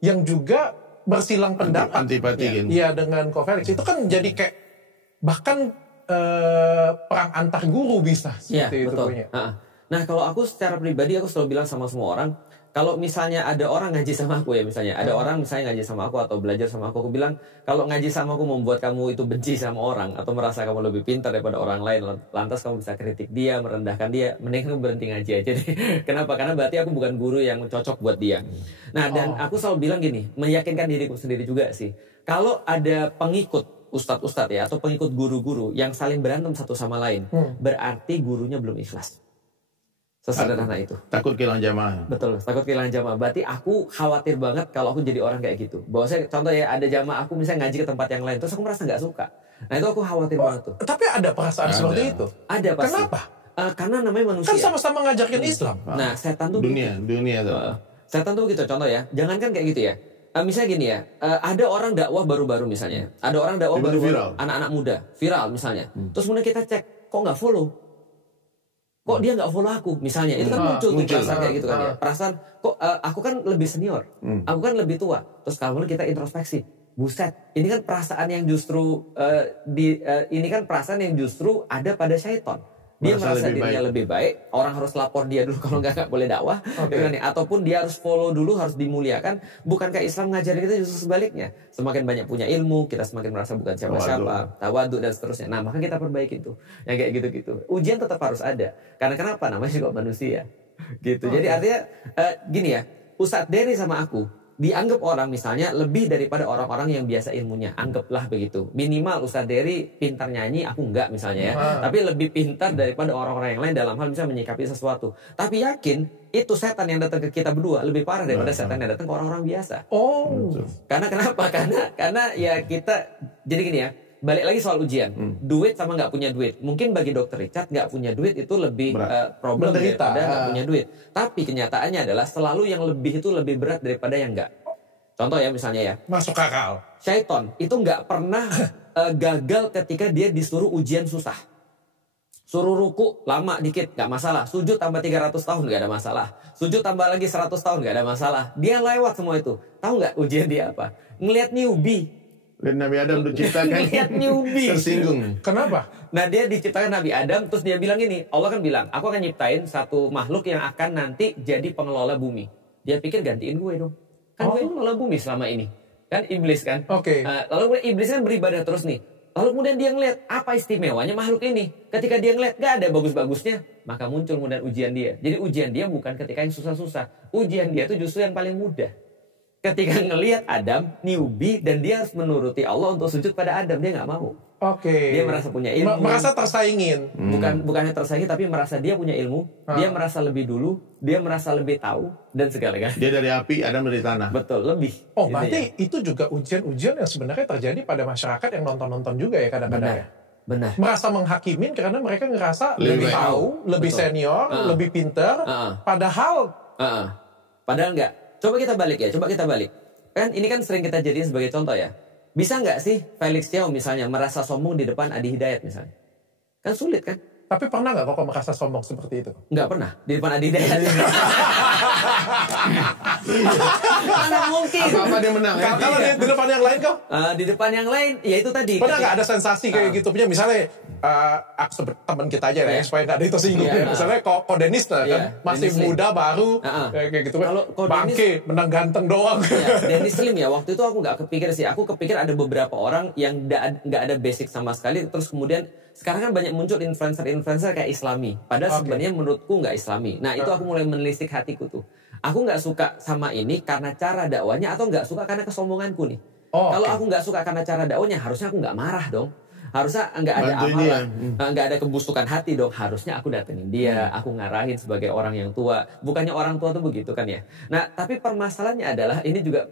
yang juga bersilang pendapat. Antipati Iya dengan Ko Felix. Itu kan jadi kayak bahkan perang antar guru bisa seperti itu punya. Nah kalau aku secara pribadi aku selalu bilang sama semua orang, kalau misalnya ada orang ngaji sama aku ya, misalnya ada orang misalnya ngaji sama aku atau belajar sama aku bilang kalau ngaji sama aku membuat kamu itu benci sama orang atau merasa kamu lebih pintar daripada orang lain, lantas kamu bisa kritik dia, merendahkan dia, mending kamu berhenti ngaji aja deh. Kenapa? Karena berarti aku bukan guru yang cocok buat dia. Nah, dan aku selalu bilang gini, meyakinkan diriku sendiri juga sih, kalau ada pengikut ustadz-ustadz ya atau pengikut guru-guru yang saling berantem satu sama lain, berarti gurunya belum ikhlas. Sesederhana itu. Takut kehilangan jamaah. Betul, takut kehilangan jamaah. Berarti aku khawatir banget kalau aku jadi orang kayak gitu. Bahwa saya, contoh ya, ada jamaah aku misalnya ngaji ke tempat yang lain, terus aku merasa nggak suka. Nah itu aku khawatir banget tuh. Tapi ada perasaan seperti itu? Ada pasti. Kenapa? Karena namanya manusia. Kan sama-sama ngajakin Islam. Nah setan tuh dunia tuh. Setan tuh begitu, contoh ya. Jangankan kayak gitu ya. Misalnya gini ya, ada orang dakwah baru-baru misalnya. Ada orang dakwah baru-baru, anak-anak muda, viral misalnya. Terus kemudian kita cek, kok nggak follow? Kok dia nggak follow aku misalnya, itu kan muncul perasaan kayak gitu kan ya, perasaan kok aku kan lebih senior, aku kan lebih tua, terus kemudian kita introspeksi, buset, ini kan perasaan yang justru ini kan perasaan yang justru ada pada syaitan. Dia merasa dirinya lebih baik, orang harus lapor dia dulu kalau nggak boleh dakwah, gitu kan ya. Ataupun dia harus follow dulu, harus dimuliakan. Bukankah Islam ngajarin kita justru sebaliknya? Semakin banyak punya ilmu, kita semakin merasa bukan siapa-siapa, tawaduk dan seterusnya. Nah, maka kita perbaiki itu, yang kayak gitu-gitu. Ujian tetap harus ada, karena kenapa? Namanya juga manusia, gitu. Jadi artinya gini ya, Ustadz Denny sama aku dianggap orang misalnya lebih daripada orang-orang yang biasa ilmunya, anggaplah begitu. Minimal Ustadz Dery pintar nyanyi, aku enggak misalnya ya, tapi lebih pintar daripada orang-orang yang lain dalam hal misalnya menyikapi sesuatu. Tapi yakin itu setan yang datang ke kita berdua lebih parah daripada setan yang datang ke orang-orang biasa. Karena kenapa? Karena ya kita jadi gini ya. Balik lagi soal ujian, duit sama nggak punya duit. Mungkin bagi Dokter Richard nggak punya duit itu lebih problem daripada nggak punya duit. Tapi kenyataannya adalah selalu yang lebih itu lebih berat daripada yang nggak. Contoh ya misalnya ya. Masuk akal. Syaiton itu nggak pernah gagal ketika dia disuruh ujian susah. Suruh ruku lama dikit nggak masalah. Sujud tambah 300 tahun nggak ada masalah. Sujud tambah lagi 100 tahun nggak ada masalah. Dia lewat semua itu. Tahu nggak ujian dia apa? Ngelihat newbie. Dan Nabi Adam diciptakan tersinggung. Kenapa? Nah dia diciptakan Nabi Adam, terus dia bilang gini, Allah kan bilang, aku akan nyiptain satu makhluk yang akan nanti jadi pengelola bumi. Dia pikir gantiin gue dong. Kan gue pengelola bumi selama ini. Kan iblis kan. Lalu iblis kan beribadah terus nih. Lalu kemudian dia ngeliat apa istimewanya makhluk ini. Ketika dia ngeliat gak ada bagus-bagusnya, maka muncul kemudian ujian dia. Jadi ujian dia bukan ketika yang susah-susah. Ujian dia itu justru yang paling mudah. Ketika ngelihat Adam, newbie, dan dia harus menuruti Allah untuk sujud pada Adam, dia nggak mau. Dia merasa punya ilmu. Merasa tersaingin. Bukannya tersaingin, tapi merasa dia punya ilmu. Dia merasa lebih dulu, dia merasa lebih tahu, dan segala-galanya. Dia dari api, Adam dari tanah. Betul, lebih. Berarti itu juga ujian-ujian yang sebenarnya terjadi pada masyarakat yang nonton-nonton juga ya kadang-kadang. Benar. Merasa menghakimin karena mereka ngerasa lebih tahu, lebih senior, lebih pinter. Padahal enggak. Coba kita balik. Kan ini kan sering kita jadiin sebagai contoh ya. Bisa nggak sih Felix Tiao misalnya merasa sombong di depan Adi Hidayat misalnya? Kan sulit kan? Tapi pernah nggak kok merasa sombong seperti itu? Nggak pernah di depan Adi Hidayat. Mana mungkin? Apa dia menang? Kalau di depan yang lain kok? Di depan yang lain, ya itu tadi. Pernah nggak ada sensasi kayak gitu? Punya misalnya teman kita aja ya, supaya nggak ada itu singgung. Misalnya kok Dennis kan masih muda baru, kayak gitu. Bangke, menang ganteng doang. Dennis Slim ya, waktu itu aku nggak kepikir sih. Aku kepikir ada beberapa orang yang nggak ada basic sama sekali, terus kemudian sekarang kan banyak muncul influencer kayak Islami. Padahal sebenarnya menurutku nggak Islami. Nah itu aku mulai menelisik hatiku tuh. Aku nggak suka sama ini karena cara dakwanya atau nggak suka karena kesombonganku nih. Kalau aku nggak suka karena cara dakwanya, harusnya aku nggak marah dong. Harusnya nggak ada amalan, nggak ada kebusukan hati dong. Harusnya aku datengin dia, aku ngarahin sebagai orang yang tua. Bukannya orang tua tuh begitu kan ya. Nah tapi permasalahannya adalah ini juga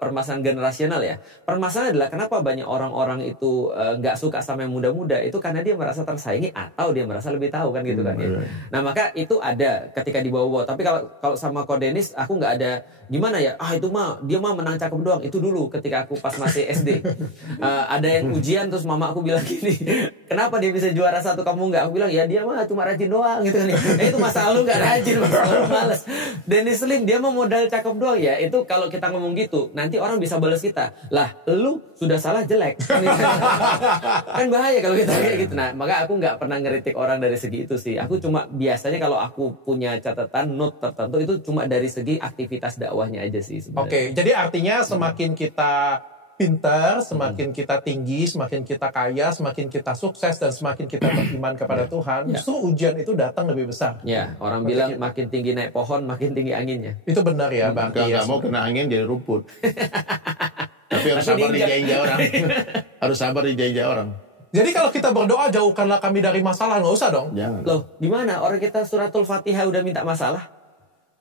permasalahan generasional ya. Permasalahan adalah kenapa banyak orang-orang itu nggak suka sama yang muda-muda itu karena dia merasa tersaingi atau dia merasa lebih tahu kan gitu kan ya. Nah maka itu ada ketika dibawa-bawa. Tapi kalau sama Ko Dennis aku nggak ada gimana ya. Itu mah dia mah menang cakep doang. Itu dulu ketika aku pas masih SD. Ada yang ujian terus mama aku bilang bilang gini, kenapa dia bisa juara 1 kamu enggak? Aku bilang ya dia mah cuma rajin doang gitu kan. Itu masa lalu enggak rajin, masa lalu malas. Dennis Lim dia mah modal cakep doang ya. Itu kalau kita ngomong gitu, nanti orang bisa balas kita. Lah, lu sudah salah jelek. Kan bahaya kalau kita kayak gitu. Nah, maka aku nggak pernah ngeritik orang dari segi itu sih. Aku cuma biasanya kalau aku punya catatan note tertentu itu cuma dari segi aktivitas dakwahnya aja sih sebenarnya. Oke, jadi artinya semakin kita pintar, semakin kita tinggi, semakin kita kaya, semakin kita sukses, dan semakin kita beriman kepada Tuhan, justru ujian itu datang lebih besar. Ya, orang bilang makin tinggi naik pohon, makin tinggi anginnya. Itu benar ya, Bang. Kalau nggak mau kena angin jadi rumput. Tapi harus sabar dijajah orang. Harus sabar dijajah orang. Jadi kalau kita berdoa, jauhkanlah kami dari masalah, nggak usah dong? Jangan. Loh, gimana? Orang kita suratul Fatihah udah minta masalah.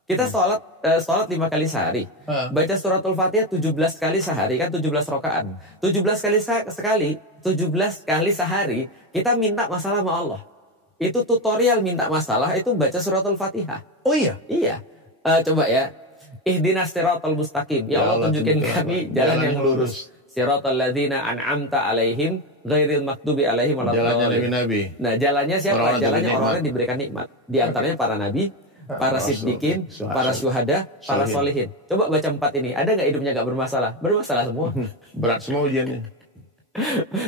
Kita sholat 5 kali sehari. Baca suratul Fatihah 17 kali sehari, kan 17 rakaat. 17 kali sehari, kita minta masalah sama Allah. Itu tutorial minta masalah, itu baca suratul Fatihah. Oh iya? Iya. Coba ya. Ihdinas siratal mustaqim. Ya Allah, tunjukin kami jalan yang lurus. Siratal ladzina an'amta alaihim ghairil maghdubi alaihim waladdallin. Nabi. Nah, jalannya siapa? Jalannya orang-orang diberikan nikmat. Di antaranya para nabi, para siddiqin, para syuhada, para solihin. Coba baca 4 ini. Ada nggak hidupnya nggak bermasalah? Bermasalah semua. Berat semua ujiannya.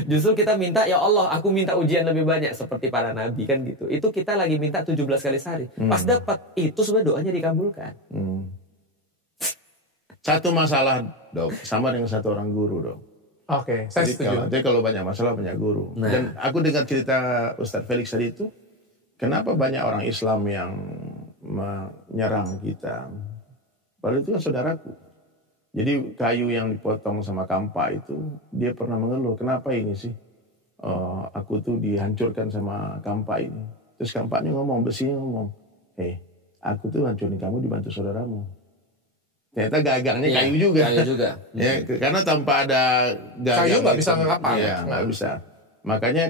Justru kita minta, ya Allah, aku minta ujian lebih banyak seperti para nabi kan gitu. Itu kita lagi minta 17 kali sehari. Pas dapat itu sebenarnya doanya dikabulkan. Satu masalah, Dok, sama dengan satu orang guru, Dok. Oke, saya setuju. Jadi kalau banyak masalah, banyak guru. Nah. Dan aku dengar cerita Ustadz Felix tadi itu, kenapa banyak orang Islam yang menyerang kita? Padahal itu kan saudaraku. Jadi kayu yang dipotong sama kampa itu, dia pernah mengeluh, kenapa ini sih? Aku tuh dihancurkan sama kampa ini. Terus kampanya ngomong, besinya ngomong, aku tuh hancurin kamu dibantu saudaramu. Ternyata gagangnya kayu juga. Kayu juga. Ya, karena tanpa ada gagang Kayu nggak bisa ngapa. Iya, nggak bisa. Makanya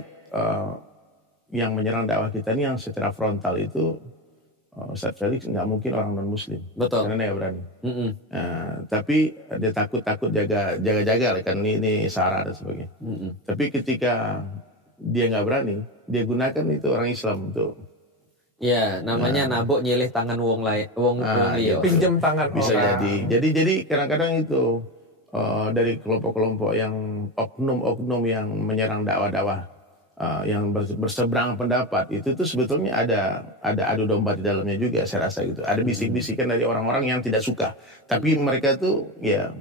yang menyerang dakwah kita ini yang secara frontal itu Ustadz Felix nggak mungkin orang non Muslim. Betul. Karena dia berani. Tapi dia takut jaga kan ini Sarah dan sebagainya. Tapi ketika dia nggak berani, dia gunakan itu orang Islam untuk. Ya, namanya nabok nyilih tangan wong liya. Pinjam tangan Bisa orang. jadi kadang-kadang itu dari kelompok-kelompok yang oknum-oknum yang menyerang dakwah-dakwah yang berseberangan pendapat itu tuh sebetulnya ada adu domba di dalamnya juga, saya rasa gitu. Ada bisik-bisikan dari orang-orang yang tidak suka, tapi mereka tuh ya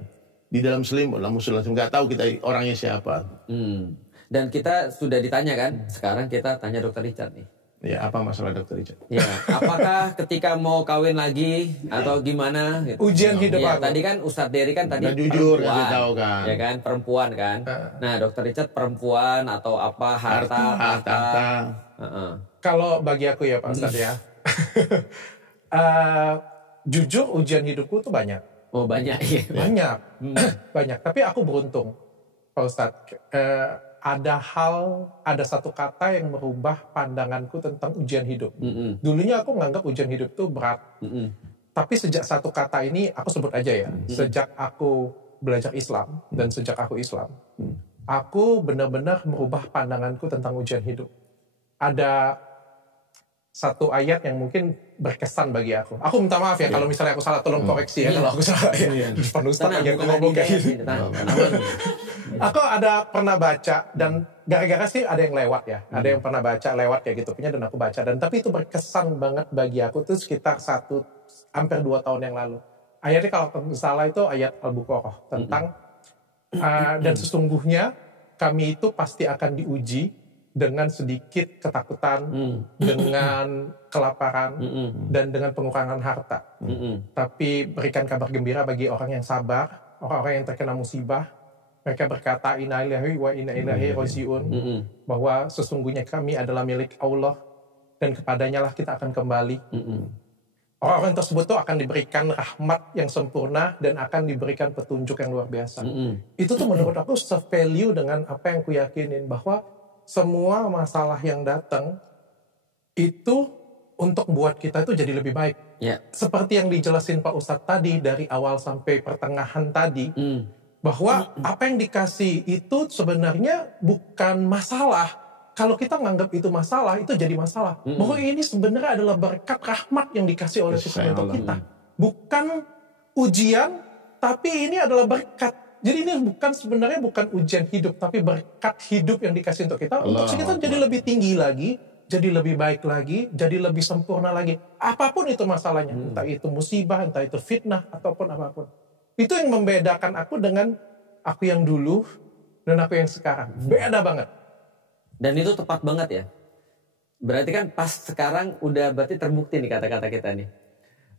di dalam selimut lah, musuh nggak tahu kita orangnya siapa. Dan kita sudah ditanya kan, sekarang kita tanya Dr. Richard nih. Ya, apa masalah Dr. Richard? Ya, apakah ketika mau kawin lagi atau gimana? Gitu. Ujian hidup ya, aku. tadi kan Ustadz Dery kan tadi jujur, perempuan, tahu kan. Ya kan, perempuan kan. Nah, Dr. Richard perempuan atau apa harta. Kalau bagi aku ya Pak Ustadz ya, jujur ujian hidupku tuh banyak. Oh banyak ya. Banyak, banyak. Tapi aku beruntung, Pak Ustadz. Ada satu kata yang merubah pandanganku tentang ujian hidup. Dulunya aku menganggap ujian hidup itu berat. Tapi sejak satu kata ini, aku sebut aja ya. Sejak aku belajar Islam dan sejak aku Islam, aku benar-benar merubah pandanganku tentang ujian hidup. Ada satu ayat yang mungkin berkesan bagi aku. Aku minta maaf ya kalau misalnya aku salah, tolong koreksi ya kalau aku salah. Depan Ustadz lagi aku ngomong kayak gini. Aku ada pernah baca dan gara-gara sih ada yang lewat ya. Ada yang pernah baca lewat kayak gitu punya dan aku baca. Dan tapi itu berkesan banget bagi aku tuh sekitar hampir 2 tahun yang lalu. Ayatnya kalau tidak salah itu ayat Al-Baqarah tentang dan sesungguhnya kami itu pasti akan diuji dengan sedikit ketakutan, dengan kelaparan, dan dengan pengurangan harta. Tapi berikan kabar gembira bagi orang yang sabar, orang-orang yang terkena musibah. Mereka berkata, inna lillahi wa inna ilaihi raji'un, bahwa sesungguhnya kami adalah milik Allah, dan kepadanya lah kita akan kembali. Orang-orang tersebut tuh akan diberikan rahmat yang sempurna, dan akan diberikan petunjuk yang luar biasa. Itu tuh menurut aku se-value dengan apa yang aku yakinin, bahwa semua masalah yang datang itu untuk buat kita itu jadi lebih baik. Seperti yang dijelasin Pak Ustadz tadi dari awal sampai pertengahan tadi, bahwa apa yang dikasih itu sebenarnya bukan masalah. Kalau kita nganggap itu masalah, itu jadi masalah. Bahwa ini sebenarnya adalah berkat rahmat yang dikasih oleh Tuhan untuk kita. Bukan ujian, tapi ini adalah berkat. Jadi ini sebenarnya bukan ujian hidup, tapi berkat hidup yang dikasih untuk kita. Untuk kita jadi lebih tinggi lagi, jadi lebih baik lagi, jadi lebih sempurna lagi. Apapun itu masalahnya. Entah itu musibah, entah itu fitnah, ataupun apapun. Itu yang membedakan aku dengan aku yang dulu dan aku yang sekarang. Beda banget. Dan itu tepat banget ya. Berarti kan pas sekarang udah berarti terbukti nih kata-kata kita nih.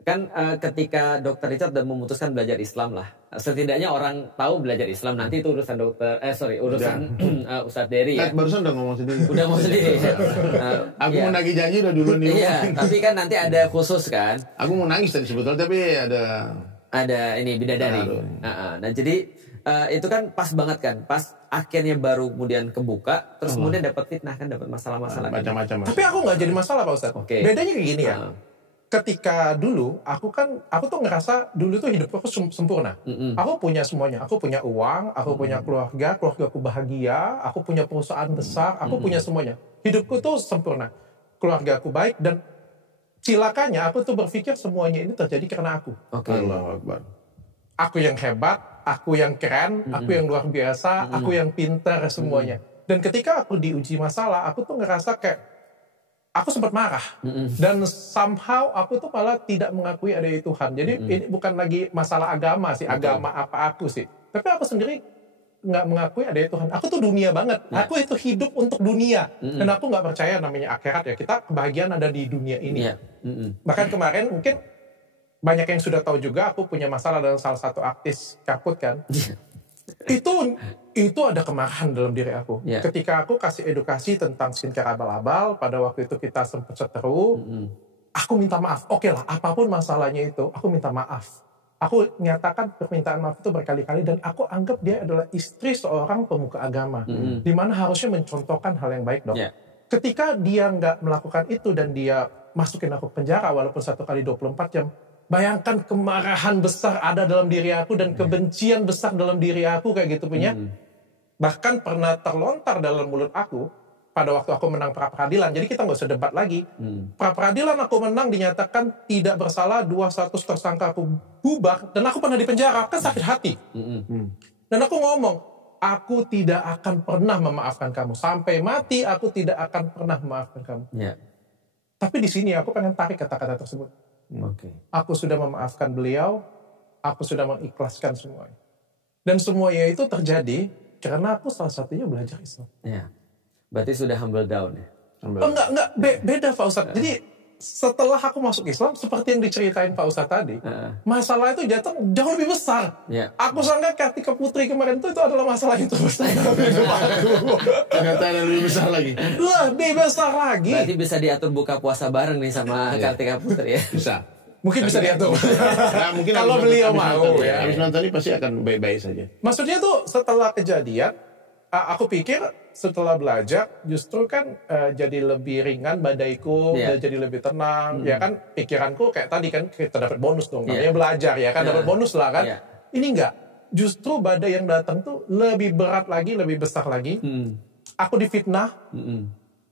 Kan ketika Dr. Richard udah memutuskan belajar Islam lah. Setidaknya orang tahu belajar Islam, nanti itu urusan urusan Ustadz Dery ya. Barusan udah ngomong sendiri. Udah ngomong sendiri. Aku mau nagih janji udah dulu nih. Iya, tapi kan nanti ada khusus kan. Aku mau nangis tadi sebetulnya, tapi ada ini bidadari. Nah jadi itu kan pas banget kan, pas akhirnya baru kemudian kebuka, terus kemudian dapat fitnah kan, dapat masalah-masalah macam-macam. Tapi aku nggak jadi masalah Pak Ustadz. Bedanya kayak gini ya. Ketika dulu aku tuh ngerasa dulu tuh hidupku sempurna. Aku punya semuanya. Aku punya uang, aku punya keluargaku bahagia, aku punya perusahaan besar, aku punya semuanya. Hidupku tuh sempurna. Keluargaku baik, dan cilakanya aku tuh berpikir semuanya ini terjadi karena aku. Allahu Akbar. Aku yang hebat, aku yang keren, aku yang luar biasa, aku yang pintar semuanya. Dan ketika aku diuji masalah, aku tuh ngerasa kayak aku sempat marah. Dan somehow aku tuh malah tidak mengakui adanya Tuhan. Jadi ini bukan lagi masalah agama sih, agama apa aku sih. Tapi aku sendiri nggak mengakui adanya Tuhan. Aku tuh dunia banget. Aku itu hidup untuk dunia. Dan aku nggak percaya namanya akhirat ya. Kita kebahagiaan ada di dunia ini. Bahkan kemarin mungkin banyak yang sudah tahu juga aku punya masalah dengan salah satu artis Kaput kan. Itu ada kemarahan dalam diri aku. Ketika aku kasih edukasi tentang skincare abal-abal, pada waktu itu kita sempat seteru, aku minta maaf. Oke lah, apapun masalahnya itu, aku minta maaf. Aku nyatakan permintaan maaf itu berkali-kali, dan aku anggap dia adalah istri seorang pemuka agama, di mana harusnya mencontohkan hal yang baik dong. Ketika dia nggak melakukan itu dan dia masukin aku ke penjara walaupun 1 kali 24 jam, bayangkan kemarahan besar ada dalam diri aku dan kebencian besar dalam diri aku kayak gitu punya. Bahkan pernah terlontar dalam mulut aku pada waktu aku menang pra-peradilan. Jadi kita nggak usah debat lagi. Pra-peradilan aku menang, dinyatakan tidak bersalah, 2 status tersangka aku bubar, dan aku pernah dipenjara, kan sakit hati. Dan aku ngomong, aku tidak akan pernah memaafkan kamu. Sampai mati aku tidak akan pernah memaafkan kamu. Tapi di sini aku pengen tarik kata-kata tersebut. Aku sudah memaafkan beliau, aku sudah mengikhlaskan semuanya. Dan semuanya itu terjadi karena aku salah satunya belajar Islam. Berarti sudah humble down ya? Enggak, beda Pak Ustadz. Jadi setelah aku masuk Islam, seperti yang diceritain Pak Ustadz tadi, masalah itu datang jauh lebih besar. Aku sangka ketika Putri kemarin itu adalah masalah yang terbesar dalam hidup aku. Ternyata ada lebih besar lagi. Lebih besar lagi. Berarti bisa diatur buka puasa bareng nih sama Kartika Putri ya? Bisa. Mungkin bisa diatur. Mungkin kalau beliau mau ya. Habis nonton ini pasti akan baik-baik saja. Maksudnya tuh setelah kejadian, aku pikir setelah belajar justru kan jadi lebih ringan badaiku, jadi lebih tenang. Ya kan pikiranku kayak tadi kan kita dapat bonus dong. Namanya belajar ya kan, dapat bonus lah kan. Ini enggak. Justru badai yang datang tuh lebih berat lagi, lebih besar lagi. Aku difitnah.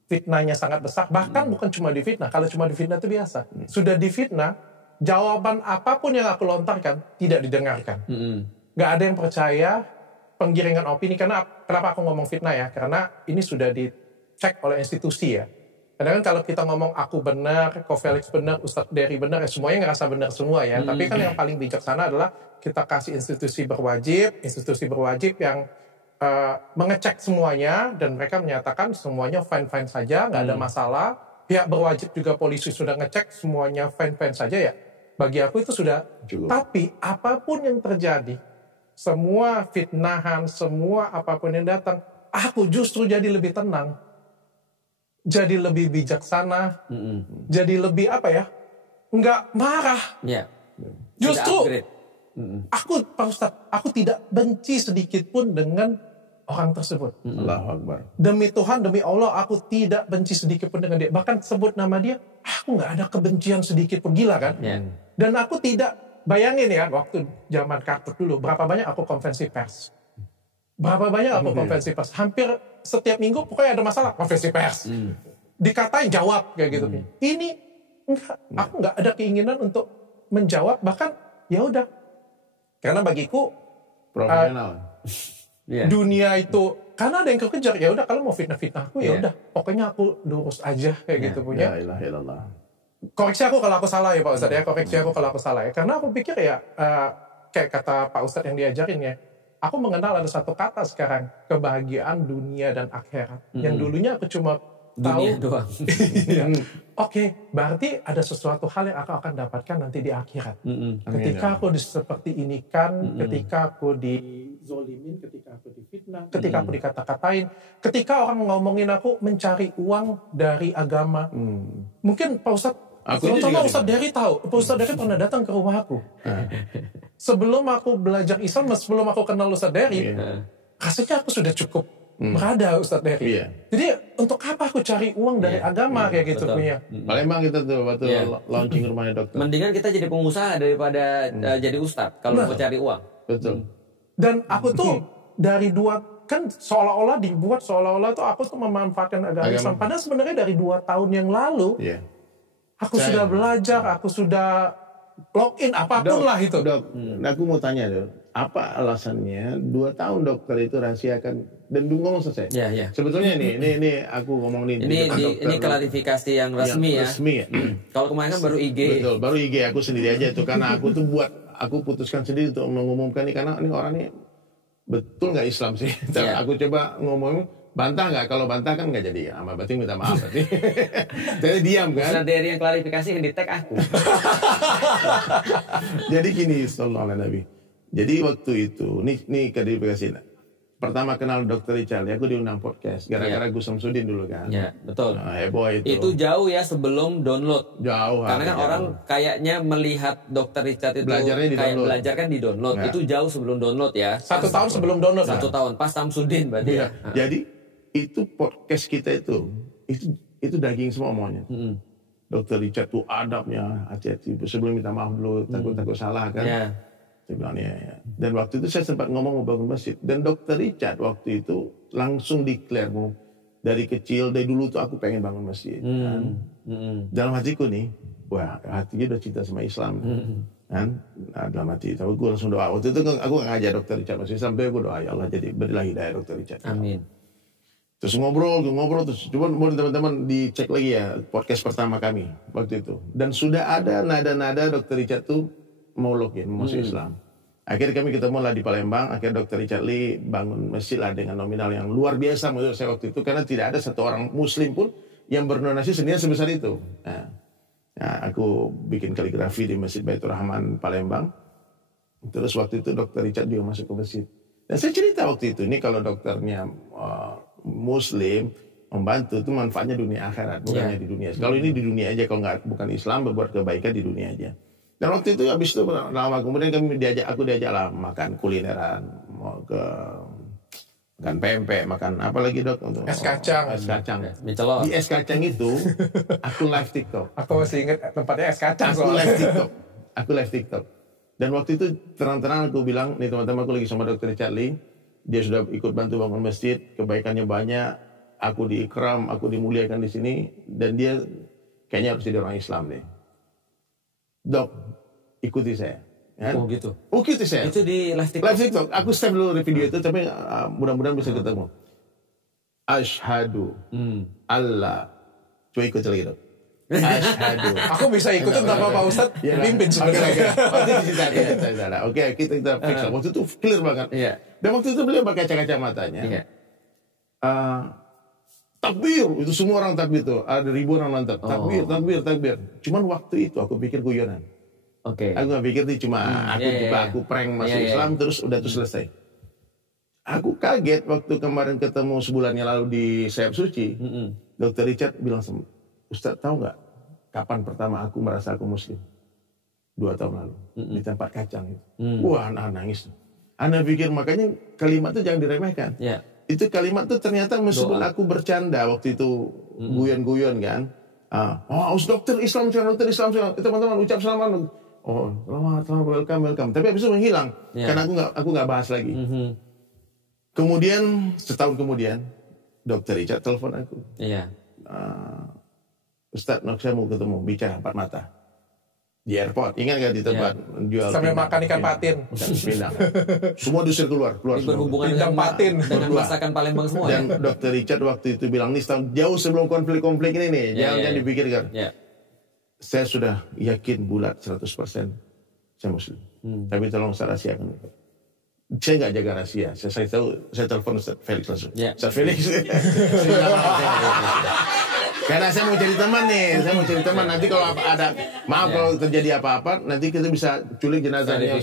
Fitnahnya sangat besar. Bahkan bukan cuma difitnah. Kalau cuma difitnah itu biasa. Sudah difitnah, jawaban apapun yang aku lontarkan tidak didengarkan. Gak ada yang percaya penggiringan opini. Kenapa aku ngomong fitnah ya? Karena ini sudah dicek oleh institusi ya. Karena kan kalau kita ngomong aku benar, Ko Felix benar, Ustadz Dery benar, ya semuanya ngerasa benar semua ya. Tapi kan yang paling bijaksana adalah kita kasih institusi berwajib yang mengecek semuanya, dan mereka menyatakan semuanya fine-fine saja, nggak ada masalah. Pihak berwajib juga polisi sudah ngecek semuanya fine-fine saja ya. Bagi aku itu sudah cukup. Tapi apapun yang terjadi, semua fitnahan, semua apapun yang datang, aku justru jadi lebih tenang, jadi lebih bijaksana, jadi lebih nggak marah. Justru aku, Pak Ustadz, aku tidak benci sedikit pun dengan orang tersebut. Allahu Akbar. Demi Tuhan, demi Allah, aku tidak benci sedikit pun dengan dia. Bahkan sebut nama dia, aku nggak ada kebencian sedikit pun. Gila kan? Dan aku tidak bayangin ya, waktu zaman Carter dulu, berapa banyak aku konferensi pers. Berapa banyak aku konferensi pers. Hampir setiap minggu pokoknya ada masalah, konferensi pers. Dikatain jawab kayak gitu. Ini enggak, aku enggak ada keinginan untuk menjawab, bahkan ya udah. Karena bagiku Profesional. dunia itu karena ada yang kekejar, ya udah kalau mau fitnah aku ya udah, pokoknya aku lurus aja kayak gitu punya. La ilaha illallah. Koreksi aku kalau aku salah ya Pak Ustadz ya, koreksi aku kalau aku salah ya. Karena aku pikir ya, kayak kata Pak Ustadz yang diajarin ya, aku mengenal ada satu kata sekarang, kebahagiaan dunia dan akhirat. Yang dulunya aku cuma Dunia tahu. doang. Oke, berarti ada sesuatu hal yang aku akan dapatkan nanti di akhirat. Ketika aku seperti ini kan, ketika aku dizolimin, ketika aku difitnah, ketika aku dikata-katain, ketika orang ngomongin aku mencari uang dari agama. Mungkin Pak Ustadz, terutama Ustadz Dery tahu, Pak Ustadz Dery pernah datang ke rumah aku. Sebelum aku belajar Islam, sebelum aku kenal Ustadz Dery, rasanya aku sudah cukup berada Ustadz Dery. Jadi untuk apa aku cari uang dari agama kayak gitu punya. Palembang kita tuh waktu launching rumahnya dokter. Mendingan kita jadi pengusaha daripada jadi ustadz kalau mau cari uang. Betul. Dan aku tuh dari kan seolah-olah tuh aku tuh memanfaatkan agama Islam. Padahal sebenarnya dari 2 tahun yang lalu, aku sudah belajar, aku sudah login apapun lah itu. Dok, aku mau tanya dok, apa alasannya 2 tahun dokter itu rahasiakan dan ngomong selesai? Sebetulnya ini aku ngomong ini klarifikasi yang resmi ya. Kalau kemarin kan baru IG. Betul, baru IG aku sendiri aja itu karena aku tuh aku putuskan sendiri untuk mengumumkan ini karena ini orangnya betul nggak Islam sih. Aku coba ngomong bantah nggak? Kalau bantah kan nggak jadi sama berarti minta maaf berarti. Jadi diam kan? Dari yang klarifikasi yang di tag aku. Jadi gini, sallallahu alaihi Nabi. Jadi waktu itu, nih klarifikasi. Pertama kenal Dr. Richard, aku diundang podcast gara-gara Gus Samsudin dulu kan. Iya, betul. Nah, heboh itu. Itu jauh ya sebelum download. Jauh. Karena kan orang kayaknya melihat Dr. Richard itu kayak belajar kan di download. Itu jauh sebelum download ya. 1 tahun sebelum download. 1 tahun pas Samsudin berarti ya. Jadi itu podcast kita itu daging semua omongannya. Dr. Richard tuh adabnya, hati-hati. Sebelum minta maaf dulu, takut salah kan. Saya bilang ya. Dan waktu itu saya sempat ngomong mau bangun masjid. Dan Dr. Richard waktu itu langsung declare dari kecil, dari dulu tuh aku pengen bangun masjid. Kan? Dalam hatiku nih, wah hatinya udah cinta sama Islam. Kan? Nah, dalam hati itu gue langsung doa. Waktu itu aku ngajar Dr. Richard masih sampai gue doa ya Allah jadi berilah hidayah Dr. Richard. Amin. Terus ngobrol terus coba teman-teman dicek lagi ya podcast pertama kami waktu itu. Dan sudah ada nada-nada Dr. Richard tuh mau login, masuk Islam. Akhirnya kami ketemu lah di Palembang. Akhirnya Dr. Richard Lee bangun masjid lah dengan nominal yang luar biasa menurut saya waktu itu. Karena tidak ada satu orang muslim pun yang berdonasi sendirian sebesar itu. Nah, aku bikin kaligrafi di Masjid Baitur Rahman Palembang. Terus waktu itu Dr. Richard juga masuk ke masjid. Dan saya cerita waktu itu, ini kalau dokternya muslim membantu itu manfaatnya dunia akhirat, bukannya di dunia. Kalau ini di dunia aja, kalau bukan Islam berbuat kebaikan di dunia aja. Dan waktu itu habis itu lama kemudian aku diajak lah makan kulineran, mau ke makan pempek, makan apa lagi dok untuk es kacang. Di es kacang itu aku live TikTok. Aku masih ingat tempatnya es kacang. Aku live TikTok. Dan waktu itu terang-terang aku bilang, nih teman-teman aku lagi sama Dr. Richard Lee, dia sudah ikut bantu bangun masjid, kebaikannya banyak, aku diikram, aku dimuliakan di sini, dan dia kayaknya harus jadi orang Islam deh. Dok, ikuti saya. Kan? Oh gitu. Ikuti saya. Itu di live TikTok. Live TikTok. Aku save dulu video itu, tapi mudah-mudahan bisa ketemu. Asyhadu Allah. Coba ikut lagi dok. Asyhadu. Aku bisa ikutin tanpa Pak Ustadz pimpin sebenarnya. Oke, kita fix. Waktu itu clear banget. Dan waktu itu beliau pakai kacamata-matanya. Takbir, itu semua orang takbir tuh. Ada ribuan orang nonton. Takbir. Cuman waktu itu aku pikir guyonan. Aku gak pikir itu cuma aku prank masuk Islam terus udah tuh selesai. Aku kaget waktu kemarin ketemu sebulannya lalu di Sayap Suci. Dr. Richard bilang, Ustaz tahu nggak kapan pertama aku merasa aku muslim? 2 tahun lalu di tempat kacang itu. Wah, nangis. Anda pikir makanya kalimat itu jangan diremehkan. Itu kalimat itu ternyata meskipun aku bercanda waktu itu guyon-guyon kan. Dokter Islam, teman-teman ucap selamat. Oh, selamat, welcome. Tapi habis itu menghilang. Karena aku nggak bahas lagi. Kemudian setahun kemudian, Dr. Richard telepon aku. Iya. Ustaz, saya mau ketemu, bicara 4 mata. Di airport, ingat nggak di tempat jual sampai makan ikan patin. Pinang. Semua diusir keluar berhubungan dengan patin. Dengan masakan Palembang semua. Dan Dr. Richard waktu itu bilang, nih jauh sebelum konflik-konflik ini nih, jangan dipikirkan. Saya sudah yakin bulat 100% saya Muslim. Tapi tolong saya rahasiakan. Saya nggak jaga rahasia. Saya tahu, saya telepon Ustaz Felix langsung. Ustaz Felix. Karena saya mau cari teman nih, nanti kalau ada, kalau terjadi apa-apa, nanti kita bisa culik jenazahnya.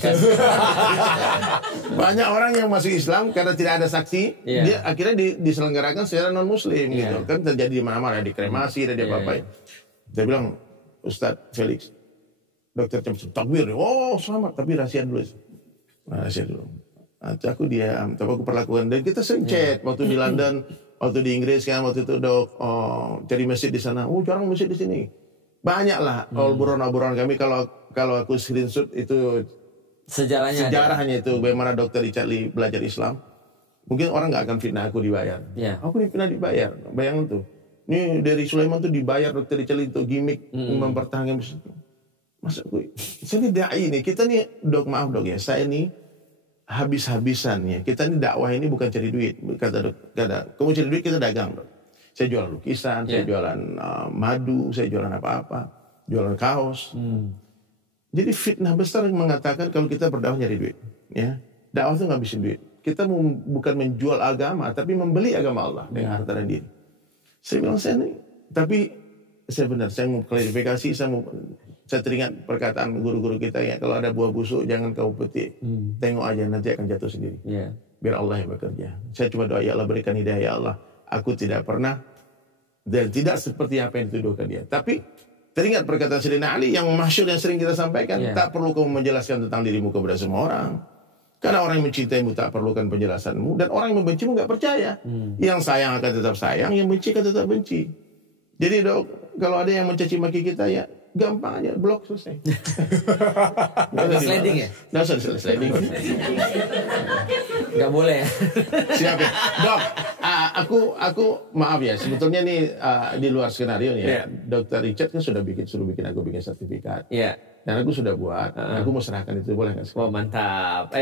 Banyak orang yang masuk Islam karena tidak ada saksi, dia akhirnya diselenggarakan secara non Muslim gitu. Kan terjadi di mana-mana, dikremasi, ada apa-apa. Saya bilang, Ustadz Felix, dokter takbir, oh selamat, tapi rahasia dulu. Rahasia dulu. Nanti aku diam, tapi aku perlakukan. Dan kita sering chat waktu di London, waktu di Inggris kan, waktu itu dok, cari masjid di sana. Oh jarang masjid di sini. Banyak lah obrolan kami. Kalau aku screenshot itu sejarahnya itu bagaimana dokter Richard Lee belajar Islam. Mungkin orang nggak akan fitnah aku dibayar. Aku pernah dibayar, bayangin tuh. Ini dari Sulaiman tuh dibayar dokter Richard Lee untuk gimmick mempertahankan masjid. Masa gue, saya ini dai nih, kita nih dok, maaf dok ya, saya ini habis-habisan ya. Kita ini dakwah ini bukan cari duit. Kata kamu cari duit, kita dagang dok. Saya jualan lukisan, saya jualan madu, saya jualan apa-apa, jualan kaos. Jadi fitnah besar yang mengatakan kalau kita berdakwah nyari duit, ya dakwah itu ngabisin duit. Kita bukan menjual agama, tapi membeli agama Allah dengan harta dan diri. Saya bilang tapi saya benar, saya mau klarifikasi, saya teringat perkataan guru-guru kita ya, kalau ada buah busuk jangan kau petik, tengok aja nanti akan jatuh sendiri. Biar Allah yang bekerja. Saya cuma doa ya Allah berikan hidayah ya Allah. Aku tidak pernah dan tidak seperti apa yang dituduhkan dia. Tapi teringat perkataan Sayyidina Ali yang masyhur yang sering kita sampaikan, tak perlu kamu menjelaskan tentang dirimu kepada semua orang. Karena orang yang mencintaimu tak perlukan penjelasanmu, dan orang yang membencimu nggak percaya. Yang sayang akan tetap sayang, yang benci akan tetap benci. Jadi dok, kalau ada yang mencaci maki kita ya gampang aja, blok selesai. Sliding ya? Nggak usah sliding. Nggak boleh ya? Siap ya. Dok, aku maaf ya, sebetulnya nih di luar skenario nih ya. Dr. Richard kan suruh bikin aku bikin sertifikat. Dan aku sudah buat, aku mau serahkan itu, boleh nggak? Oh mantap,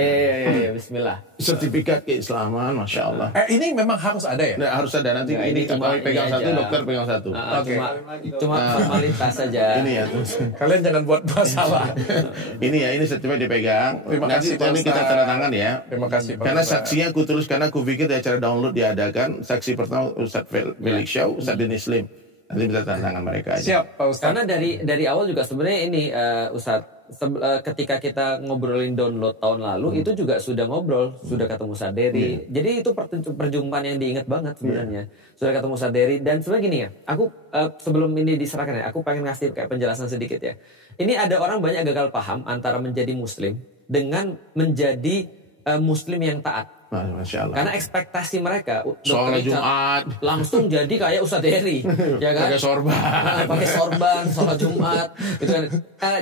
bismillah. Sertifikat keislaman, Masya Allah. Ini memang harus ada ya? Nah, harus ada, nanti ini kami pegang satu, dokter pegang satu. Cuma formalitas saja. Ini ya. Kalian jangan buat masalah. ini sertifikat dipegang. Nanti kita tanda tangan ya. Terima kasih. Karena saksinya aku tulis, karena aku pikir di acara download diadakan, saksi pertama Ustaz Felix Shaw, Ustaz Denis Lim. Nanti bisa tanda tangan mereka aja. Siap, Pak Ustaz. Karena dari awal juga sebenarnya ini Ustaz, ketika kita ngobrolin download tahun lalu itu juga sudah ngobrol, sudah ketemu Ustaz Dery. Jadi itu perjumpaan yang diingat banget sebenarnya. Sudah ketemu Ustaz Dery, dan sebenarnya gini ya, aku sebelum ini diserahkan ya, aku pengen ngasih kayak penjelasan sedikit ya. Ini ada orang banyak gagal paham antara menjadi muslim dengan menjadi muslim yang taat. Masya Allah. Karena ekspektasi mereka soalnya Jumat langsung jadi kayak Ustadz Dery, ya kan? Pakai sorban, sholat Jumat, gitu kan.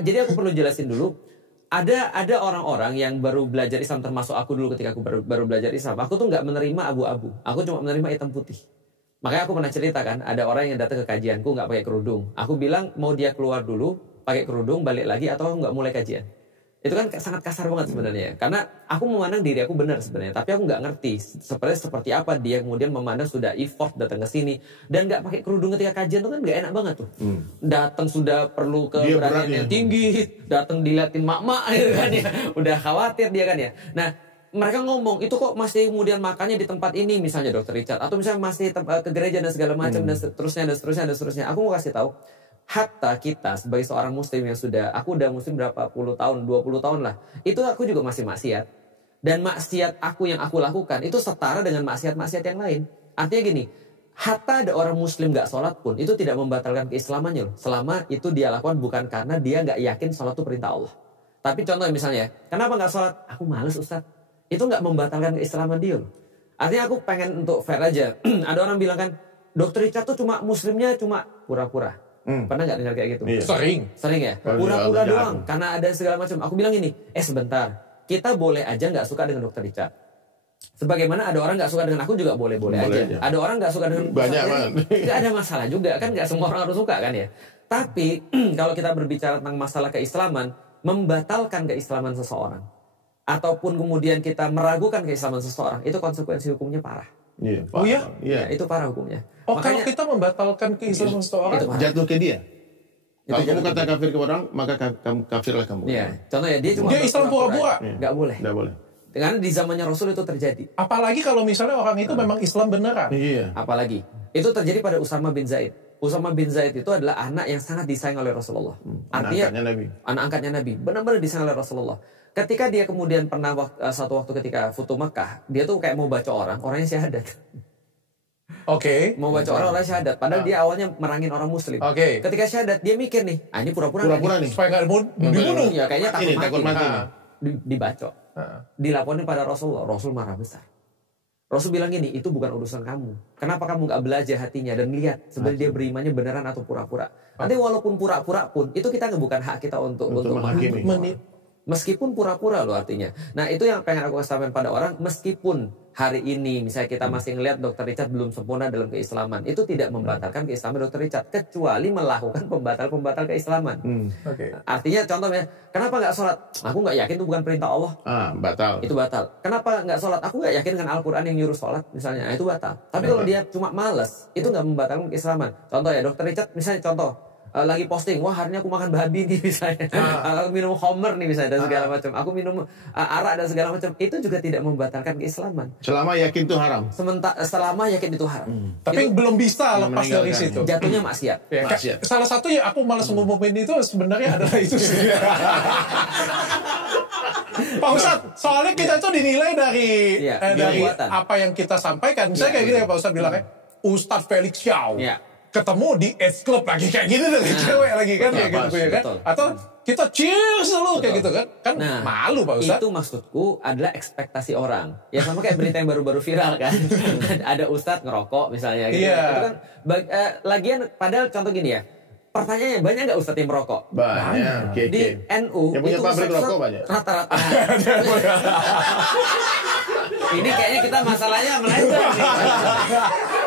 Jadi aku perlu jelasin dulu. Ada orang-orang yang baru belajar Islam, termasuk aku dulu ketika aku baru belajar Islam. Aku tuh nggak menerima abu-abu, aku cuma menerima hitam putih. Makanya aku pernah cerita kan, ada orang yang datang ke kajianku nggak pakai kerudung. Aku bilang mau dia keluar dulu, pakai kerudung, balik lagi, atau nggak mulai kajian. Itu kan sangat kasar banget sebenarnya, karena aku memandang diri aku benar sebenarnya, tapi aku nggak ngerti seperti apa dia kemudian memandang sudah effort datang ke sini dan nggak pakai kerudung ketika kajian, itu kan nggak enak banget tuh. Datang sudah perlu keberanian yang tinggi, datang diliatin mak-mak gitu kan ya, udah khawatir dia kan ya. Nah mereka ngomong itu kok masih kemudian makannya di tempat ini misalnya Dr. Richard, atau misalnya masih ke gereja dan segala macam dan seterusnya. Aku mau kasih tahu. Hatta kita sebagai seorang muslim yang aku udah muslim berapa puluh tahun, 20 tahun lah, itu aku juga masih maksiat. Dan maksiat yang aku lakukan itu setara dengan maksiat-maksiat yang lain. Artinya gini, hatta ada orang muslim gak sholat pun itu tidak membatalkan keislamannya loh, selama itu dia lakukan bukan karena dia gak yakin sholat itu perintah Allah. Tapi contoh misalnya, kenapa gak sholat? Aku males Ustaz. Itu gak membatalkan keislaman dia loh. Artinya aku pengen untuk fair aja. Ada orang bilang kan, Dr. Richard tuh muslimnya cuma pura-pura. Pernah nggak dengar kayak gitu? Iya. Sering ya? Pura-pura doang, karena ada segala macam. Aku bilang ini, sebentar, kita boleh aja nggak suka dengan Dr. Richard. Sebagaimana ada orang nggak suka dengan aku juga boleh-boleh aja. Ada orang nggak suka dengan banyak banget. Nggak ada masalah juga kan, nggak semua orang harus suka kan ya. Tapi kalau kita berbicara tentang masalah keislaman, membatalkan keislaman seseorang ataupun kemudian kita meragukan keislaman seseorang, itu konsekuensi hukumnya parah. Iya. Oh ya? Ya, itu parah hukumnya. Makanya, kalau kita membatalkan keislaman seseorang, jatuh ke dia. Kalau kamu kata kafir ke orang, maka kafirlah kamu. Iya. Contoh ya, dia cuma Islam pura-pura. Nggak boleh. Nggak boleh. Karena di zamannya Rasul itu terjadi. Apalagi kalau misalnya orang itu memang Islam beneran. Iya. Apalagi itu terjadi pada Usama bin Zaid. Usama bin Zaid itu adalah anak yang sangat disayang oleh Rasulullah. Artinya anak angkatnya Nabi. Benar-benar disayang oleh Rasulullah. Ketika dia kemudian pernah satu waktu ketika Futuh Makkah, dia tuh kayak mau baca orangnya syahadat. Oke. Mau baca orang syahadat. Padahal dia awalnya merangin orang Muslim. Oke. Ketika syahadat dia mikir nih, ini pura-pura nih. Supaya nggak dibunuh. Ya kayaknya takut mati. Dibacok. Dilaporin pada Rasulullah. Rasul marah besar. Rasul bilang gini, itu bukan urusan kamu. Kenapa kamu nggak belajar hatinya dan lihat sebenarnya dia berimannya beneran atau pura-pura. Nanti walaupun pura-pura pun, itu kita bukan hak kita untuk menghakimi. Meskipun pura-pura loh artinya. Nah itu yang pengen aku sampaikan pada orang, meskipun hari ini misalnya kita masih ngelihat Dr. Richard belum sempurna dalam keislaman, itu tidak membatalkan keislaman Dr. Richard, kecuali melakukan pembatal keislaman. Artinya contohnya, kenapa nggak sholat? Aku nggak yakin itu bukan perintah Allah. Batal. Itu batal. Kenapa nggak sholat? Aku nggak yakin dengan Al-Quran yang nyuruh sholat misalnya. Itu batal. Tapi kalau dia cuma males, itu nggak membatalkan keislaman. Contoh ya, Dr. Richard misalnya contoh. Lagi posting, wah hari ini aku makan babi nih misalnya, aku minum homer nih misalnya dan segala macam, aku minum arak dan segala macam, itu juga tidak membatalkan keislaman. Selama yakin itu haram. Selama yakin itu haram. Tapi itu belum bisa lepas dari situ. Jatuhnya maksiat. Ya, salah satu yang aku malas ngumumin itu sebenarnya adalah itu sih. Pak Ustadz, soalnya kita tuh dinilai dari apa yang kita sampaikan. Misalnya kayak gini ya Pak Ustadz bilangnya, Ustadz Felix Xiao. Ketemu di Edge Club lagi kayak gini dengan cewek lagi kan kayak gitu ya kan, atau kita cheers dulu kayak gitu kan malu Pak Ustadz. Itu maksudku adalah ekspektasi orang ya, sama kayak berita yang baru-baru viral kan. Ada Ustadz ngerokok misalnya gitu. Itu kan lagian padahal contoh gini ya, pertanyaannya banyak nggak Ustadz yang merokok? Banyak. Di NU yang punya pabrik rokok banyak. Rata-rata. Ini kayaknya kita masalahnya melebar nih.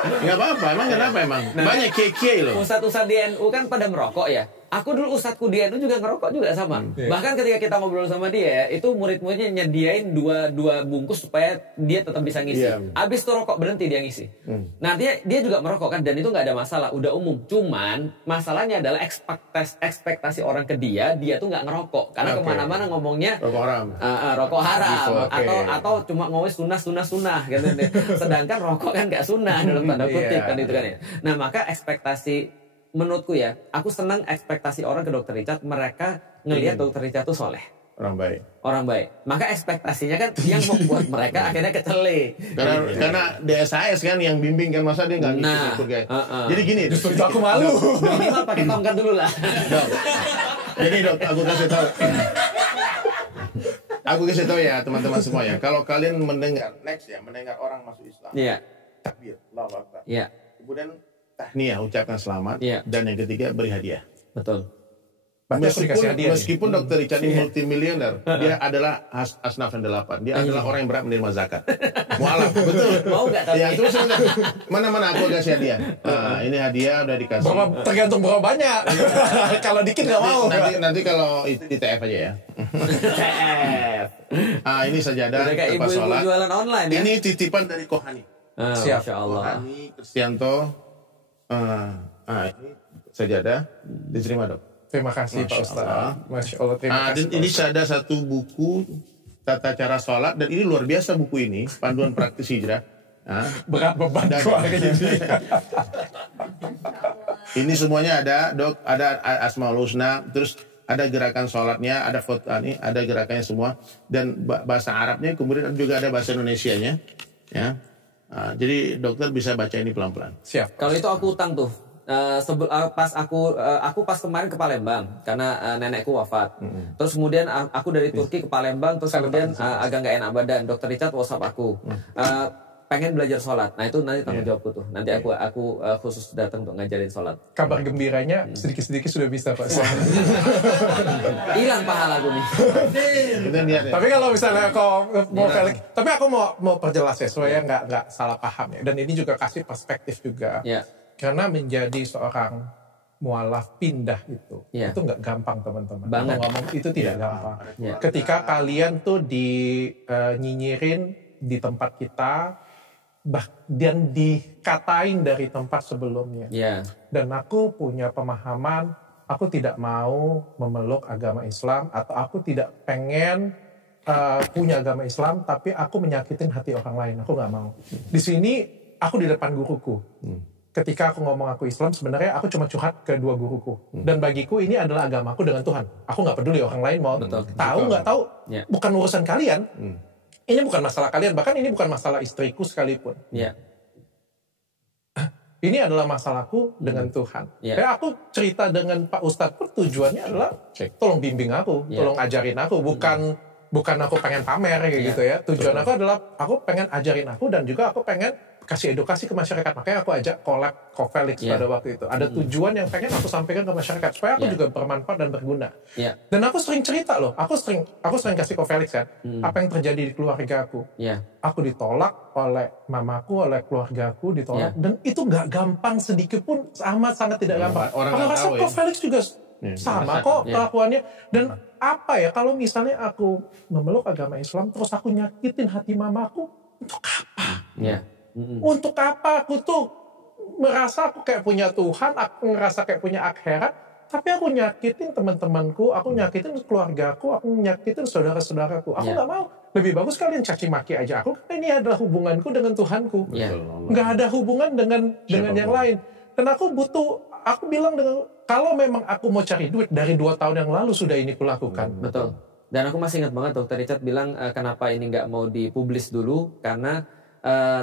Nggak apa-apa, emang kenapa emang? Banyak kiai loh. Ustadz-ustadz di NU kan pada merokok ya. Aku dulu ustadku di NU juga ngerokok juga sama. Bahkan ketika kita ngobrol sama dia, itu murid-muridnya nyediain dua bungkus supaya dia tetap bisa ngisi. Abis itu rokok berhenti dia ngisi. Nah dia juga merokok kan, dan itu nggak ada masalah, udah umum. Cuman masalahnya adalah ekspektasi orang ke dia tuh nggak ngerokok karena kemana-mana ngomongnya rokok haram atau cuma ngomongin sunnah gitu. Sedangkan rokok kan nggak sunnah dalam tanda kutip kan itu kan ya. Nah maka ekspektasi menurutku ya, aku senang ekspektasi orang ke Dr. Richard, mereka ngelihat Dr. Richard tuh soleh, orang baik. Maka ekspektasinya kan yang membuat mereka akhirnya kecele. Karena DSAS kan yang bimbing kan, masa dia nggak ngikut guys. Jadi gini, justru aku malu. Minimal pakai tongkat dulu lah. Jadi dok, aku kasih tahu. Aku kasih tahu ya teman-teman semua ya. Kalau kalian mendengar orang masuk Islam, takbir, Allahu Akbar. Kemudian tahniah, ucapkan selamat, dan yang ketiga beri hadiah. Betul. Meskipun Dr. Richard ini multimilioner, dia adalah asnaf yang 8. Dia adalah orang yang berat menerima zakat. Mualaf, betul. Mau nggak? Ya, terus mana aku kasih hadiah. Ini hadiah udah dikasih. Tergantung berapa banyak. Kalau dikit nggak mau. Nanti kalau itu di TF aja ya. TF. Ini sajadah tempat sholat. Jualan online ya. Ini titipan dari Kohani. Siap. Masya Allah. Kohani Kristianto. Ini sajadah diterima dok. Terima kasih Pak Ustadz. Masya Allah, terima kasih. Dan ini ada satu buku tata cara sholat, dan ini luar biasa buku ini, panduan praktis hijrah. Berat beban keluarga jadi. Ini semuanya ada dok, ada Asmaul Husna, terus ada gerakan sholatnya, ada foto ini, ada gerakannya semua, dan bahasa Arabnya, kemudian juga ada bahasa Indonesianya, ya. Jadi dokter bisa baca ini pelan-pelan. Siap. Kalau itu aku utang tuh. Pas aku pas kemarin ke Palembang karena nenekku wafat. Terus kemudian aku dari Turki ke Palembang, terus kemudian agak nggak enak badan. Dr. Richard WhatsApp aku. pengen belajar sholat. Nah itu nanti tanggung jawabku tuh. Nanti aku khusus datang untuk ngajarin sholat. Kabar gembiranya sedikit-sedikit sudah bisa Pak. Hilang pahala aku nih. Tapi kalau misalnya kau mau tapi aku mau perjelas ya supaya nggak salah paham ya. Dan ini juga kasih perspektif juga. Karena menjadi seorang mualaf pindah itu nggak gampang teman-teman. Ngomong itu tidak gampang. Ketika kalian tuh nyinyirin di tempat kita, dan dikatain dari tempat sebelumnya. Dan aku punya pemahaman, aku tidak mau memeluk agama Islam, atau aku tidak pengen punya agama Islam, tapi aku menyakitin hati orang lain. Aku nggak mau. Di sini aku di depan guruku. Ketika aku ngomong aku Islam, sebenarnya aku cuma curhat ke dua guruku. Dan bagiku ini adalah agamaku dengan Tuhan. Aku nggak peduli orang lain mau tahu nggak tahu, bukan urusan kalian. Ini bukan masalah kalian, bahkan ini bukan masalah istriku sekalipun. Ini adalah masalahku dengan Tuhan. Kayak aku cerita dengan Pak Ustadz pun tujuannya adalah tolong bimbing aku, tolong ajarin aku, bukan aku pengen pamer kayak gitu ya. Tujuan aku adalah aku pengen ajarin aku, dan juga aku pengen kasih edukasi ke masyarakat. Makanya aku ajak collab Cofelix pada waktu itu. Ada tujuan yang pengen aku sampaikan ke masyarakat supaya aku juga bermanfaat dan berguna. Dan aku sering cerita loh. Aku sering kasih Cofelix kan. Apa yang terjadi di keluarga aku. Aku ditolak oleh mamaku, oleh keluarga aku ditolak. Dan itu nggak gampang sedikit pun, sangat tidak gampang. Aku rasa Cofelix juga sama kok kelakuannya. Dan apa ya, kalau misalnya aku memeluk agama Islam terus aku nyakitin hati mamaku, untuk apa? Untuk apa aku tuh merasa aku kayak punya Tuhan, aku ngerasa kayak punya akhirat, tapi aku nyakitin teman-temanku, aku nyakitin keluargaku, aku nyakitin saudara-saudaraku. Aku nggak mau. Lebih bagus kalian caci maki aja aku. Karena ini adalah hubunganku dengan Tuhanku. Nggak ada hubungan dengan yang lain. Dan aku bilang kalau memang aku mau cari duit, dari 2 tahun yang lalu sudah ini kulakukan. Betul. Dan aku masih ingat banget Dr. Richard bilang kenapa ini nggak mau dipublis dulu, karena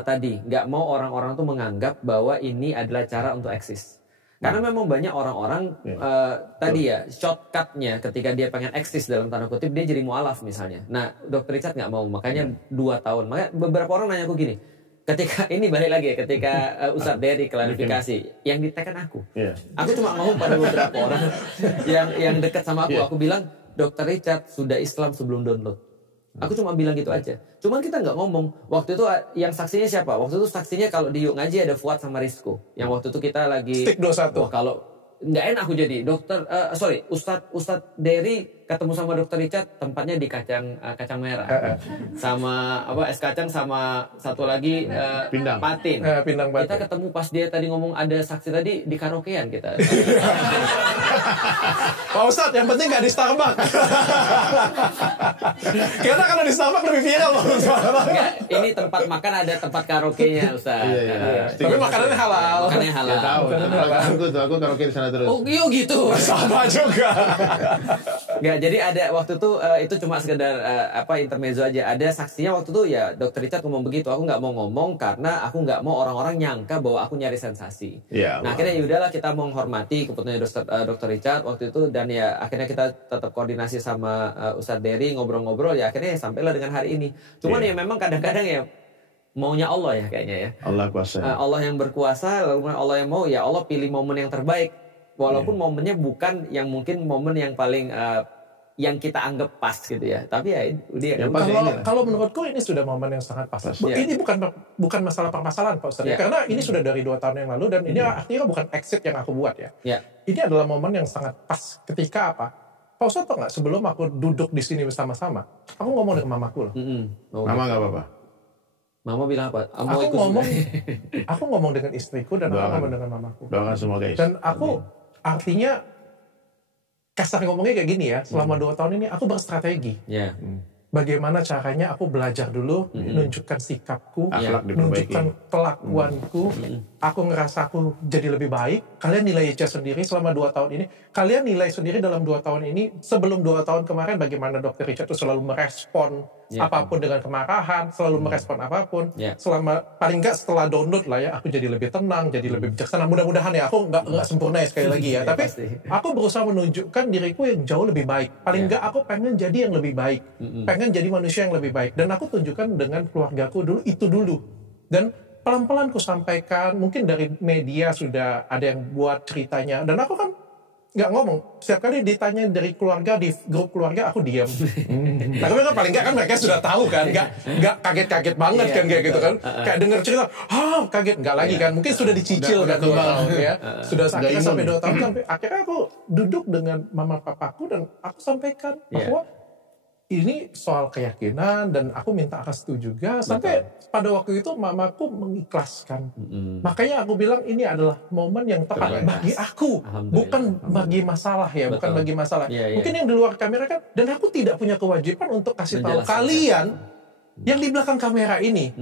tadi nggak mau orang-orang tuh menganggap bahwa ini adalah cara untuk eksis. Karena memang banyak orang-orang tadi ya shortcutnya ketika dia pengen eksis dalam tanda kutip, dia jadi mualaf misalnya. Nah Dr. Richard nggak mau, makanya 2 tahun. Makanya beberapa orang nanya aku gini, ketika ini balik lagi ya, ketika Ustadz Dery klarifikasi, yang ditekan aku. Aku cuma mau pada beberapa orang yang dekat sama aku bilang Dr. Richard sudah Islam sebelum download. Aku cuma bilang gitu aja. Cuman kita nggak ngomong. Waktu itu yang saksinya siapa? Waktu itu saksinya kalau di Yuk Ngaji ada Fuad sama Rizko. Yang waktu itu kita lagi Stik 21. Wah, kalau nggak enak aku jadi Ustadz Dery ketemu sama Dr. Richard, tempatnya di kacang merah. Sama es kacang, sama satu lagi Pindang. Patin. Pindang Patin. Kita ketemu pas dia tadi ngomong ada saksi tadi di karaokean kita. Pak Ustadz, yang penting nggak di Starbucks. Karena kalau di Starbucks lebih viral Pak Ustadz. Ini tempat makan, ada tempat karaoke-nya Ustadz. Tapi makanannya halal. Makanannya halal. Aku karaoke di sana terus. Oh gitu. Sama juga. Nggak, jadi ada waktu itu cuma sekedar intermezzo aja. Ada saksinya waktu itu ya Dr. Richard ngomong begitu. Aku nggak mau ngomong karena aku nggak mau orang-orang nyangka bahwa aku nyari sensasi. Nah akhirnya yaudahlah, kita menghormati keputusannya Dr. Richard waktu itu, dan ya akhirnya kita tetap koordinasi sama Ustadz Dery, ngobrol-ngobrol, ya akhirnya sampailah dengan hari ini. Cuman ya memang kadang-kadang ya maunya Allah ya kayaknya ya. Allah kuasa. Allah yang berkuasa, lalu Allah yang mau, ya Allah pilih momen yang terbaik. Walaupun momennya bukan yang mungkin momen yang paling yang kita anggap pas gitu ya. Tapi ya dia kalau menurutku ini sudah momen yang sangat pas. Ini bukan masalah permasalahan Pak Ustadz. Karena ini sudah dari 2 tahun yang lalu, dan ini artinya bukan exit yang aku buat ya. Ini adalah momen yang sangat pas ketika apa? Pak Ustadz tau nggak, sebelum aku duduk di sini bersama-sama, aku ngomong dengan mamaku loh. Mama nggak apa-apa. Mama bilang apa? Aku ngomong dengan istriku dan aku ngomong dengan mamaku. Doakan semua guys. Dan aku artinya kasar ngomongnya kayak gini ya, selama 2 tahun ini aku berstrategi. Bagaimana caranya aku belajar dulu, menunjukkan sikapku, menunjukkan kelakuanku. Aku ngerasa aku jadi lebih baik. Kalian nilai aja sendiri selama 2 tahun ini. Kalian nilai sendiri dalam 2 tahun ini. Sebelum 2 tahun kemarin bagaimana Dr. Richard itu selalu merespon apapun dengan kemarahan, selalu merespon apapun. Selama paling nggak setelah download lah ya, aku jadi lebih tenang, jadi lebih bijaksana. Mudah-mudahan ya, aku nggak sempurna ya sekali lagi ya. Tapi aku berusaha menunjukkan diriku yang jauh lebih baik. Paling nggak aku pengen jadi yang lebih baik, pengen jadi manusia yang lebih baik. Dan aku tunjukkan dengan keluargaku dulu itu dulu. Dan pelan-pelan ku sampaikan, mungkin dari media sudah ada yang buat ceritanya. Dan aku kan nggak ngomong. Setiap kali ditanya dari keluarga, di grup keluarga, aku diam. Tapi kan paling nggak kan mereka sudah tahu kan. Nggak kaget-kaget banget kan kayak gitu kan. Kayak denger cerita, kaget. Nggak lagi kan. Mungkin sudah dicicil kan 2 tahun ya. Sudah akhirnya sampai 2 tahun. Sampai akhirnya aku duduk dengan mama papaku dan aku sampaikan bahwa ini soal keyakinan dan aku minta restu juga. Sampai pada waktu itu mamaku mengikhlaskan. Makanya aku bilang ini adalah momen yang tepat bagi aku, bukan bagi masalah ya, bukan bagi masalah. Mungkin yang di luar kamera kan, dan aku tidak punya kewajiban untuk kasih tahu kalian yang di belakang kamera ini.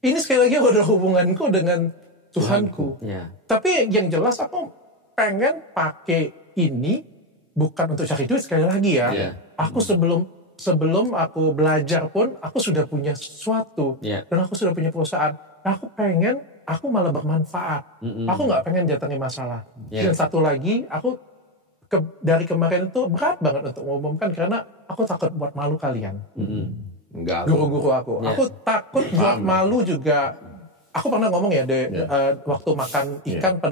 Ini sekali lagi adalah hubunganku dengan Tuhanku. Tapi yang jelas aku pengen pakai ini bukan untuk cari duit sekali lagi ya. Aku sebelum aku belajar pun aku sudah punya sesuatu dan aku sudah punya perusahaan. Aku pengen aku malah bermanfaat. Aku nggak pengen jatuhin masalah. Dan satu lagi aku dari kemarin itu berat banget untuk mengumumkan karena aku takut buat malu kalian. Guru-guru aku. Aku takut buat malu juga. Aku pernah ngomong ya waktu makan ikan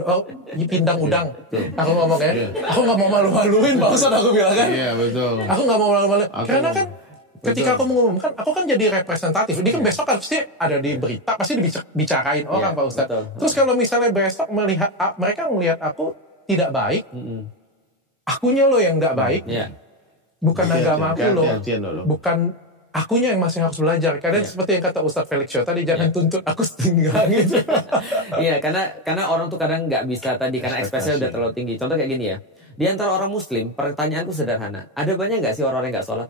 pindang udang. Aku ngomong ya, aku nggak mau malu-maluin Pak Ustadz, aku bilang kan. Iya betul. Aku nggak mau malu-maluin karena kan ketika aku mengumumkan, aku kan jadi representatif. Ini kan besok kan pasti ada di berita, pasti dibicarain orang Pak Ustadz. Terus kalau misalnya besok mereka melihat aku tidak baik, akunya loh yang nggak baik, bukan agama aku loh, bukan akunya yang masih harus belajar. Karena seperti yang kata Ustadz Felix Show tadi, jangan tuntut aku setinggal gitu. Iya, karena orang tuh kadang nggak bisa tadi karena ekspresinya udah terlalu tinggi. Contoh kayak gini ya, di antara orang Muslim, pertanyaanku sederhana, ada banyak nggak sih orang yang nggak sholat?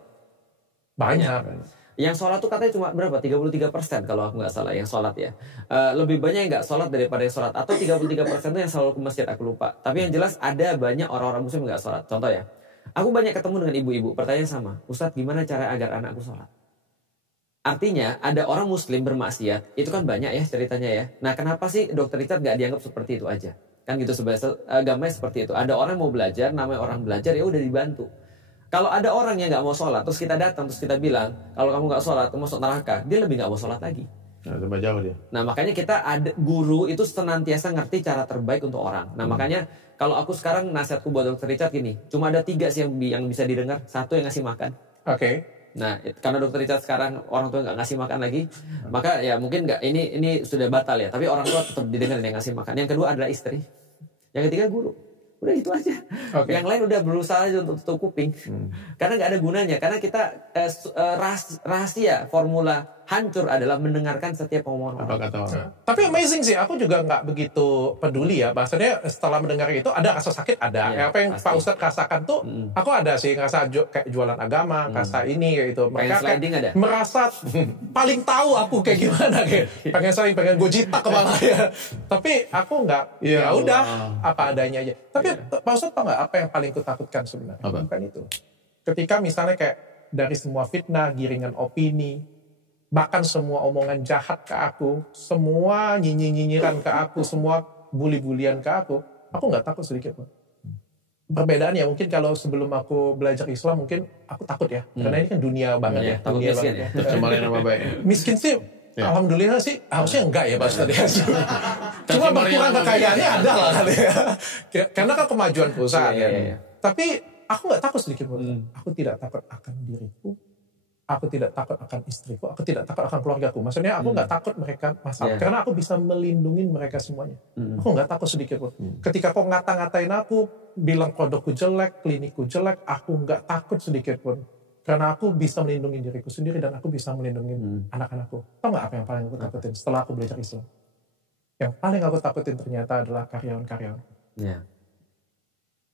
Banyak. Yang sholat tuh katanya cuma berapa? 33% kalau aku nggak salah yang sholat ya. Lebih banyak yang nggak sholat daripada yang sholat. Atau 33% itu yang selalu ke masjid, aku lupa. Tapi yang jelas ada banyak orang-orang Muslim yang nggak sholat. Contoh ya, aku banyak ketemu dengan ibu-ibu, pertanyaan sama, Ustadz gimana cara agar anakku sholat? Artinya ada orang Muslim bermaksiat, itu kan banyak ya ceritanya ya. Nah kenapa sih Dr. Richard gak dianggap seperti itu aja? Kan gitu sebenarnya agamanya seperti itu. Ada orang yang mau belajar, namanya orang belajar ya udah dibantu. Kalau ada orang yang gak mau sholat, terus kita datang, terus kita bilang, kalau kamu gak sholat, kamu masuk neraka, dia lebih gak mau sholat lagi. Nah, jauh dia. Nah makanya kita ada guru itu senantiasa ngerti cara terbaik untuk orang. Nah makanya kalau aku sekarang nasihatku buat Dr. Richard gini, cuma ada 3 sih yang bisa didengar. 1 yang ngasih makan. Oke. Nah, karena Dr. Richard sekarang orang tua nggak ngasih makan lagi, maka ya mungkin nggak ini sudah batal ya. Tapi orang tua tetap didengar yang ngasih makan. Yang kedua adalah istri. Yang ketiga guru. Udah itu aja. Yang lain udah berusaha aja untuk tutup kuping. Karena nggak ada gunanya. Karena kita rahasia formula hancur adalah mendengarkan setiap omongan orang. Apa kata orang? Tapi amazing sih, aku juga nggak begitu peduli ya. Bahasanya setelah mendengar itu ada rasa sakit, ada. Ya, apa yang pasti. Pak Ustadz rasakan tuh, aku ada sih ngerasa kayak jualan agama, rasa ini gitu. Mereka sliding ada? merasa paling tahu aku kayak gimana, kayak pengen gue jitak kepala ya. Tapi aku nggak, ya udah apa adanya aja. Tapi Pak Ustadz tau nggak apa yang paling kutakutkan sebenarnya? Apa? Bukan itu. Ketika misalnya kayak dari semua fitnah, giringan opini, bahkan semua omongan jahat ke aku, semua nyinyiran ke aku, semua bully-bulian ke aku nggak takut sedikit pun. Perbedaannya mungkin kalau sebelum aku belajar Islam mungkin aku takut ya, karena ini kan dunia banget ya. Takut Dunia miskin banget ya. Cemarin nama baik. Miskin sih, alhamdulillah sih harusnya enggak ya Pak Ustadz ya. Cuma berkurang kekayaannya ada lah kali ya. Karena kan kemajuan perusahaan ya. Tapi aku nggak takut sedikit pun. Aku tidak takut akan diriku. Aku tidak takut akan istriku, aku tidak takut akan keluargaku. Maksudnya aku nggak takut mereka masalah, karena aku bisa melindungi mereka semuanya. Aku nggak takut sedikit pun. Ketika kau ngata-ngatain aku, bilang produkku jelek, klinikku jelek, aku nggak takut sedikit pun. Karena aku bisa melindungi diriku sendiri dan aku bisa melindungi anak-anakku. Tahu nggak apa yang paling aku takutin setelah aku belajar Islam? Yang paling aku takutin ternyata adalah karyawan-karyawan. Ya.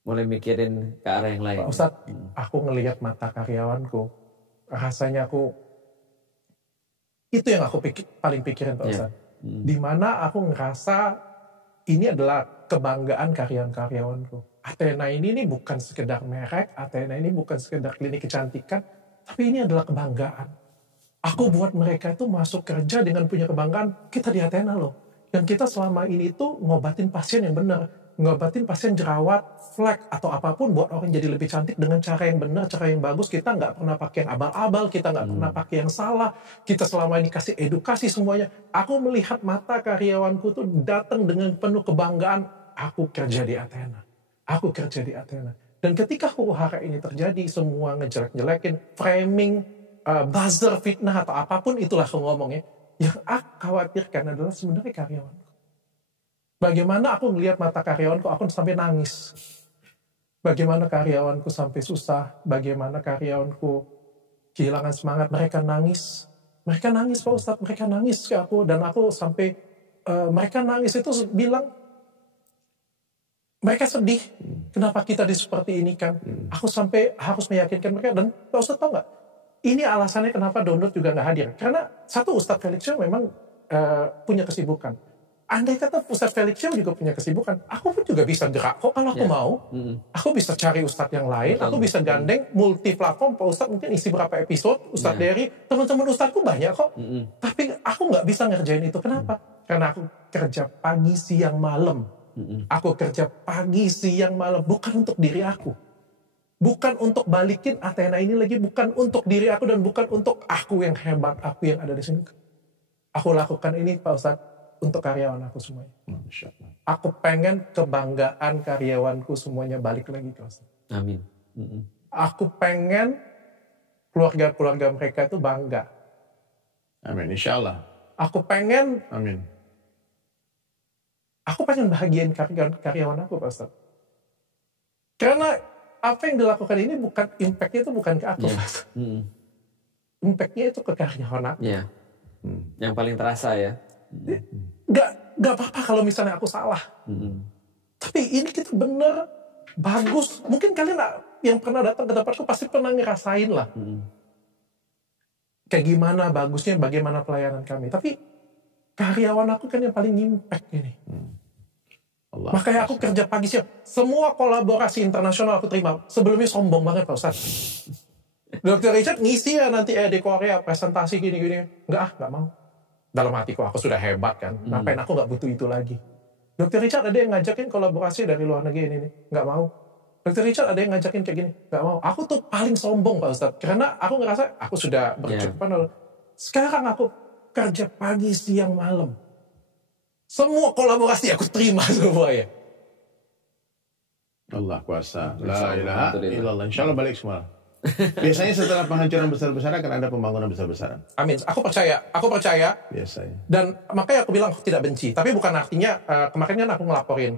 Mulai mikirin ke arah yang lain. Pak Ustadz, aku ngelihat mata karyawanku, rasanya itu yang aku paling pikirin Pak Ustadz. Dimana aku ngerasa ini adalah kebanggaan karyawan-karyawanku. Athena ini bukan sekedar merek, Athena ini bukan sekedar klinik kecantikan, tapi ini adalah kebanggaan. Aku buat mereka itu masuk kerja dengan punya kebanggaan, kita di Athena loh. Yang kita selama ini itu ngobatin pasien yang benar. ngobatin pasien jerawat, flek, atau apapun buat orang jadi lebih cantik dengan cara yang benar, cara yang bagus. Kita nggak pernah pakai yang abal-abal, kita nggak pernah pakai yang salah. Kita selama ini kasih edukasi semuanya. Aku melihat mata karyawanku tuh datang dengan penuh kebanggaan. Aku kerja di Athena. Aku kerja di Athena. Dan ketika huru-hara ini terjadi, semua ngejelek-jelekin, framing, buzzer, fitnah, atau apapun itulah aku ngomongnya. Yang aku khawatirkan adalah sebenarnya karyawan. Bagaimana aku melihat mata karyawanku, aku sampai nangis. Bagaimana karyawanku sampai susah, bagaimana karyawanku kehilangan semangat, mereka nangis. Mereka nangis Pak Ustadz, mereka nangis ke aku. Dan aku sampai, mereka nangis itu bilang, mereka sedih, kenapa kita seperti ini kan. Aku sampai harus meyakinkan mereka, dan Pak Ustadz tahu nggak, ini alasannya kenapa download juga nggak hadir. Karena satu, Ustadz Felix Show memang punya kesibukan. Andai kata Ustadz Felix Show juga punya kesibukan, aku pun juga bisa gerak kok kalau aku mau. Aku bisa cari Ustadz yang lain, aku bisa gandeng multi platform. Pak Ustadz mungkin isi berapa episode, Ustadz Dery, teman-teman Ustadzku banyak kok. Tapi aku nggak bisa ngerjain itu. Kenapa? Karena aku kerja pagi, siang, malam. Aku kerja pagi, siang, malam. Bukan untuk diri aku. Bukan untuk balikin Athena ini lagi. Bukan untuk diri aku dan bukan untuk aku yang hebat, aku yang ada di sini. Aku lakukan ini Pak Ustadz untuk karyawan aku semuanya. Aku pengen kebanggaan karyawanku semuanya balik lagi ke Ustadz. Amin. Aku pengen keluarga-keluarga mereka itu bangga. Amin, insya Allah. Aku pengen, Amin. aku pengen bahagiain karyawan aku Pak Ustadz. Karena apa yang dilakukan ini bukan, impact-nya itu bukan ke aku Pak Ustadz. Impact-nya itu ke karyawan aku. Yeah. Yang paling terasa ya. Gak apa-apa kalau misalnya aku salah. Tapi ini kita bener bagus. Mungkin kalian yang pernah datang ke tempatku pasti pernah ngerasain lah. Kayak gimana bagusnya, bagaimana pelayanan kami. Tapi karyawan aku kan yang paling impact ini. Makanya aku kerja pagi siang. Semua kolaborasi internasional aku terima. Sebelumnya sombong banget Pak Ustadz. Dr. Richard ngisi ya nanti di Korea presentasi gini-gini. Nggak mau. Dalam hatiku aku sudah hebat kan. Ngapain aku nggak butuh itu lagi. Dr. Richard ada yang ngajakin kolaborasi dari luar negeri ini. Nggak mau. Dr. Richard ada yang ngajakin kayak gini. Nggak mau. Aku tuh paling sombong Pak Ustadz. Karena aku ngerasa aku sudah berkecukupan. Sekarang aku kerja pagi, siang, malam. Semua kolaborasi aku terima semua ya. Allah kuasa. La ilaha illallah. Insya Allah balik semua. Biasanya setelah penghancuran besar-besaran akan ada pembangunan besar-besaran. Amin. Aku percaya. Biasanya. Dan makanya aku bilang aku tidak benci. Tapi bukan artinya, kemarin kan aku ngelaporin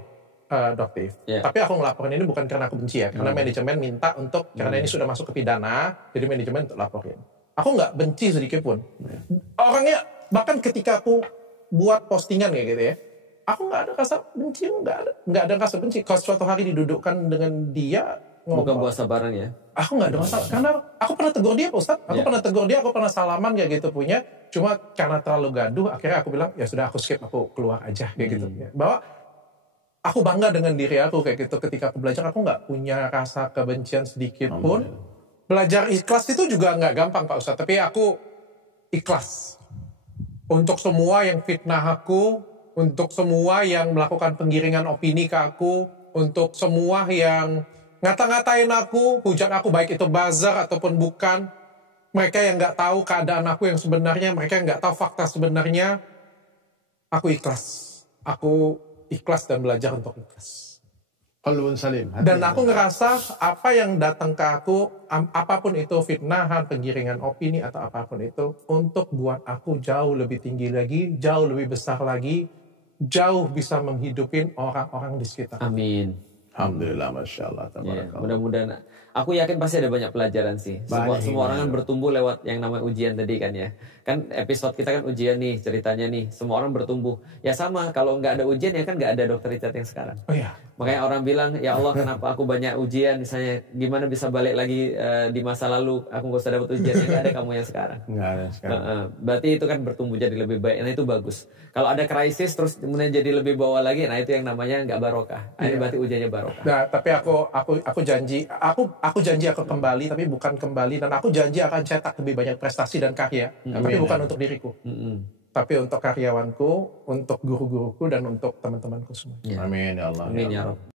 Dr. Tapi aku ngelaporin ini bukan karena aku benci ya. Karena manajemen minta untuk, karena ini sudah masuk ke pidana, jadi manajemen untuk laporin. Aku nggak benci sedikit pun. Orangnya, bahkan ketika aku buat postingan kayak gitu ya, aku nggak ada rasa benci, nggak ada rasa benci. Kalau suatu hari didudukkan dengan dia, bukan puasa bareng ya. Aku nggak ada masalah, karena aku pernah tegur dia Pak Ustadz. Aku pernah tegur dia, aku pernah salaman kayak gitu punya. Cuma karena terlalu gaduh, akhirnya aku bilang, ya sudah aku skip, aku keluar aja kayak gitu. Bahwa aku bangga dengan diri aku kayak gitu. Ketika aku belajar, aku nggak punya rasa kebencian sedikit pun. Belajar ikhlas itu juga nggak gampang Pak Ustadz. Tapi aku ikhlas. Untuk semua yang fitnah aku, untuk semua yang melakukan penggiringan opini ke aku, untuk semua yang ngata-ngatain aku, hujat aku, baik itu buzzer ataupun bukan. Mereka yang nggak tahu keadaan aku yang sebenarnya, mereka yang nggak tahu fakta sebenarnya. Aku ikhlas. Aku ikhlas dan belajar untuk ikhlas. Qalbun salim. Dan aku ngerasa apa yang datang ke aku, apapun itu fitnahan, penggiringan opini atau apapun itu, untuk buat aku jauh lebih tinggi lagi, jauh lebih besar lagi, jauh bisa menghidupin orang-orang di sekitar. Amin. Alhamdulillah, Masya Allah. Mudah-mudahan. Aku yakin pasti ada banyak pelajaran sih. Semua orang kan bertumbuh lewat yang namanya ujian tadi kan ya. Kan episode kita kan ujian nih ceritanya nih. Semua orang bertumbuh. Ya sama, kalau nggak ada ujian ya kan nggak ada Dr. Richard yang sekarang. Oh iya. Makanya orang bilang, ya Allah kenapa aku banyak ujian. Misalnya gimana bisa balik lagi di masa lalu. Aku nggak usah dapat ujian. Ya nggak ada kamu yang sekarang. Nggak ada sekarang. Berarti itu kan bertumbuh jadi lebih baik. Nah itu bagus. Kalau ada krisis terus kemudian jadi lebih bawah lagi. Nah itu yang namanya nggak barokah. Ini berarti ujiannya barokah. Nah tapi aku janji. Aku janji aku kembali, tapi bukan kembali. Dan aku janji akan cetak lebih banyak prestasi dan karya. Tapi bukan untuk diriku. tapi untuk karyawanku, untuk guru-guruku, dan untuk teman-temanku semua. Amin ya Allah. Amin Ya ya Allah. Rabb.